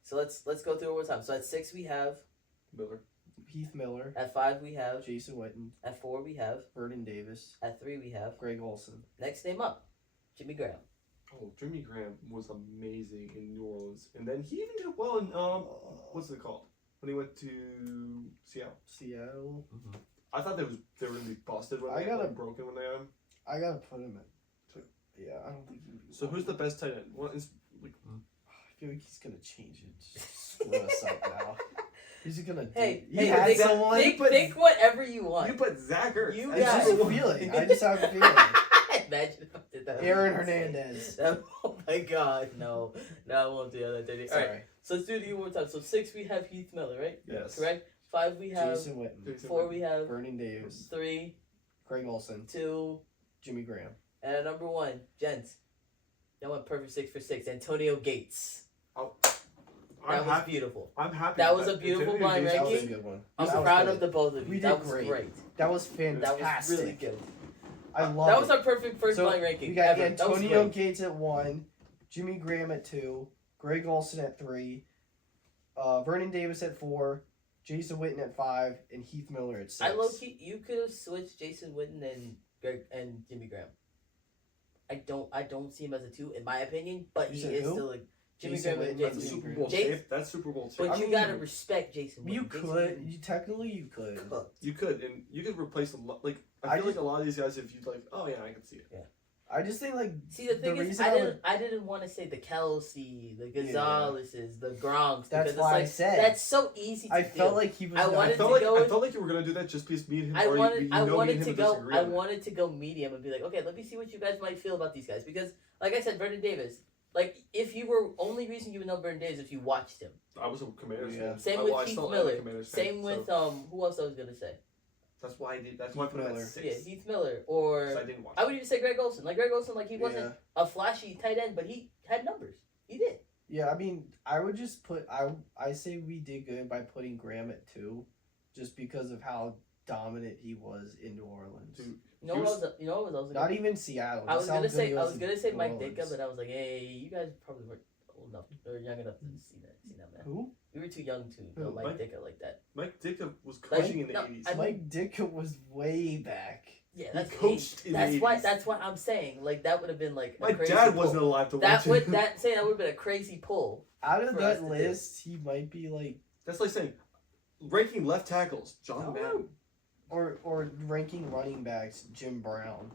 So let's go through it one more time. So at 6 we have, Miller. Heath Miller, at 5 we have, Jason Witten, at 4 we have, Vernon Davis, at 3 we have. Greg Olson. Next name up, Jimmy Graham. Oh, Jimmy Graham was amazing in New Orleans, and then he even did well in what's it called when he went to Seattle. Seattle. I thought they were gonna be busted when I they gotta- like, broken when they got him. I gotta put him at 2. Yeah, I don't think he can be. So who's the best tight end? What is like? I feel like he's gonna change it. Just screw us up now. He's gonna. Hey, he hey, had think, someone. think whatever you want. You put Zach Ertz. You It's guys- just a feeling. I just have a feeling. Imagine if I did that. Aaron Hernandez. Oh my God, no, I won't do that. All Sorry. right, so let's do it one more time. So 6 we have Heath Miller, right? Yes. Correct. 5 we have, Jason Witten, 4 we have, Vernon Davis, 3, Greg Olson, 2, Jimmy Graham. and at number 1, gents. Y'all went perfect 6 for 6. Antonio Gates. That I'm was happy. beautiful. I'm happy. That with was a beautiful Antonio blind Gates That was a ranking. good one. I'm That was proud good. of the both of you. We that did was great. great. That was That fantastic. was really good. I love That it. was our perfect first So, blind ranking. We got ever. That was Antonio great. Gates at 1, Jimmy Graham at 2, Greg Olson at 3, Vernon Davis at 4, Jason Witten at 5, and Heath Miller at 6. I low key, you could have switched Jason Witten and Jimmy Graham. I don't see him as a 2 in my opinion, but You he said is who? still like Jimmy Jason Graham and Witten and That's Jason. Super Jimmy Bowl Jason- tape. That's Super Bowl tape. But I you mean, gotta respect Jason Witten. You Jason could. Witten Technically, you could. cooked. You could, and you could replace a lot. Like I I feel like a lot of these guys, if you like, oh yeah, I can see it. I just think, like, See, the thing is, reason I didn't want to say the Kelsey, the Gonzaleses, the Gronks, That's because why I it's said. like that's so easy to I do. felt like he was. I gonna- wanted I felt to like go I with- felt like you were gonna do that just because me and him. I already, wanted you know, me wanted and to him go disagree I on that. wanted to go medium and be like, okay, let me see what you guys might feel about these guys, because like I said, Vernon Davis, like if you were only reason you would know Vernon Davis if you watched him. I was a Commanders Yeah. fan. Same I- with I Heath still am a Miller. Commanders fan, Same with so who else I was gonna say? that's why I did. That's why I put him Miller. at 6. Yeah, Heath Miller, or 'Cause I didn't watch. I would even say Greg Olson. Like Greg Olson, like he wasn't Yeah. a flashy tight end, but he had numbers. He did. Yeah, I mean, I would just put. I say we did good by putting Graham at 2, just because of how dominant he was in New Orleans. Dude, You know He what was- I was gonna Not even Seattle. I was just how gonna good say he I was in gonna say New Mike Orleans. Ditka, but I was like, hey, you guys probably weren't old enough or young enough to see that man. Who? We were too young to know Who, Mike Mike? Ditka like that. Mike Ditka was Like, coaching in the no, 80s. I mean- Mike Ditka was way back. Yeah, He that's coached in the that's why 80s. that's what I'm saying. Like that would have been like a My crazy dad pull. wasn't alive to That watch would it. that say that would have been a crazy pull. Out of For us that to do. list, he might be like, That's like saying ranking left tackles, John No. Madden. or ranking running backs, Jim Brown.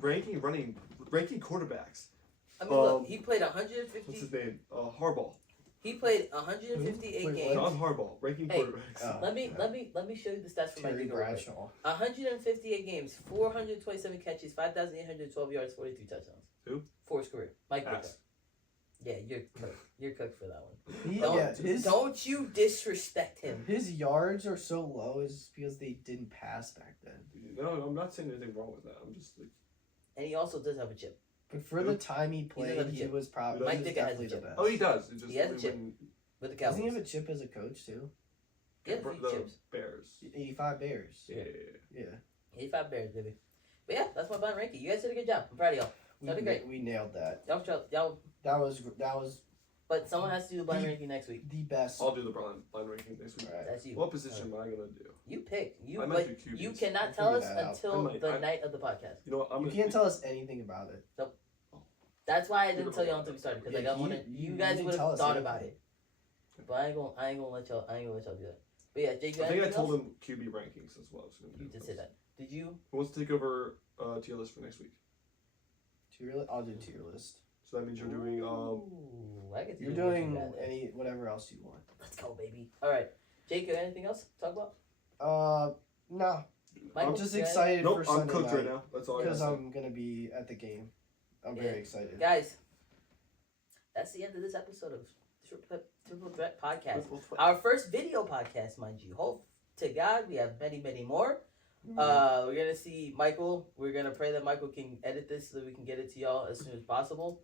Ranking quarterbacks. I mean, look, he played What's 150. his name? Harbaugh. He played 158 Wait, games. John Harbaugh. Ranking Hey, quarterbacks. Oh, Let me yeah. let me show you the stats for Mike Terry Ditka. real quick. Bradshaw. 158 games, 427 catches, 5,812 yards, 43 touchdowns. Who? For his career. Mike Ditka. Ass. Yeah, you're cooked. You're cooked for that one. He, Don't, yeah, don't you disrespect him. his yards are so low is because they didn't pass back then. No, I'm not saying anything wrong with that. I'm just like, And he also does have a chip. But for the time he doesn't played, have a he chip. was probably Mike he was Ditka has a definitely the chip. best. oh, he does. It just He has a chip. when With the Doesn't he Cowboys. have a chip as a coach too? He has the 3 chips. Bears. 85 Bears. Yeah. Yeah. 85 Bears, baby. But yeah, that's my blind ranking. You guys did a good job. I'm proud of y'all. That'd be great. We nailed that. Y'all, That was but someone has to do the blind The- ranking next week. the best. I'll do the blind ranking next week. Alright. That's you. What position am I gonna do? You pick. You I might but do QBs. you cannot We'll tell us figure that out. until I might. the night of the podcast. You know what? I'm You gonna. can't tell us anything about it. That's why I didn't tell y'all until we started because Yeah, like I wanted you you guys didn't would tell have us thought anything. about it. But I ain't gonna let y'all do that. But yeah, Jake, you I have think I anything told else? him QB rankings as well. So I'm gonna You do just those. said that. Did you? Who wants to take over tier list for next week? I'll do tier list. So that means you're doing Ooh, I get to You're do what you doing got there. any whatever else you want. Let's go, baby. All right, Jake, you got anything else to talk about? No. Michael, I'm just you got excited Nope, for I'm Sunday cooked night right now. That's all I because got. I'm gonna be at the game. I'm Yeah. very excited. anything? Guys, that's the end of this episode of Triple Threat Podcast. Our first video podcast, mind you. Hope to God we have many, many more. We're gonna see Michael. We're gonna pray that Michael can edit this so that we can get it to y'all as soon as possible.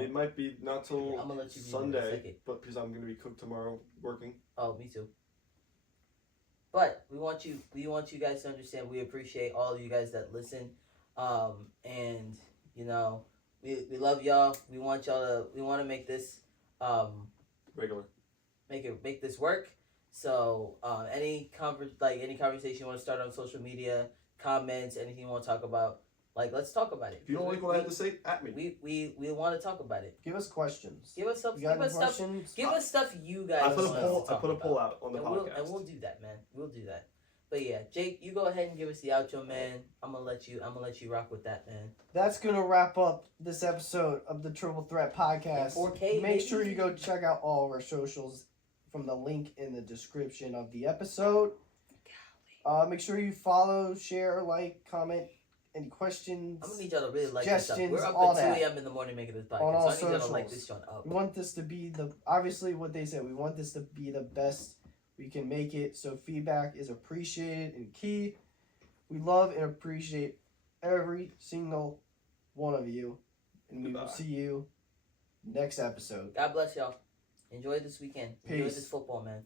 It might be not till I'm gonna let you read it in a Sunday, second. but because I'm gonna be cooked tomorrow working. Oh, me too. But we want you guys to understand we appreciate all of you guys that listen. And you know, we love y'all. We want to make this Regular. make this work. So any conversation you want to start on social media, comments, anything you want to talk about, like let's talk about it. If you don't like what I have to say, at me. We want to talk about it. Give us questions. Give us stuff. You got Give any us stuff. questions? Give us stuff you guys I put a want us poll. to I talk put a about. poll out on the And podcast. we'll do that, man. We'll do that. But yeah, Jake, you go ahead and give us the outro, man. I'm gonna let you rock with that, man. That's gonna wrap up this episode of the Triple Threat Podcast. In 4K, Make sure baby. you go check out all of our socials from the link in the description of the episode. Make sure you follow, share, like, comment, any questions. I'm gonna need y'all to really like this stuff. Suggestions, We're up all at 2 that. a.m. in the morning making this podcast, On all so I need y'all to like socials. this joint up. We want this to be obviously what they said. We want this to be the best we can make it. So feedback is appreciated and key. We love and appreciate every single one of you. And we will Goodbye. see you next episode. God bless y'all. Enjoy this weekend. Enjoy Peace. this football, man.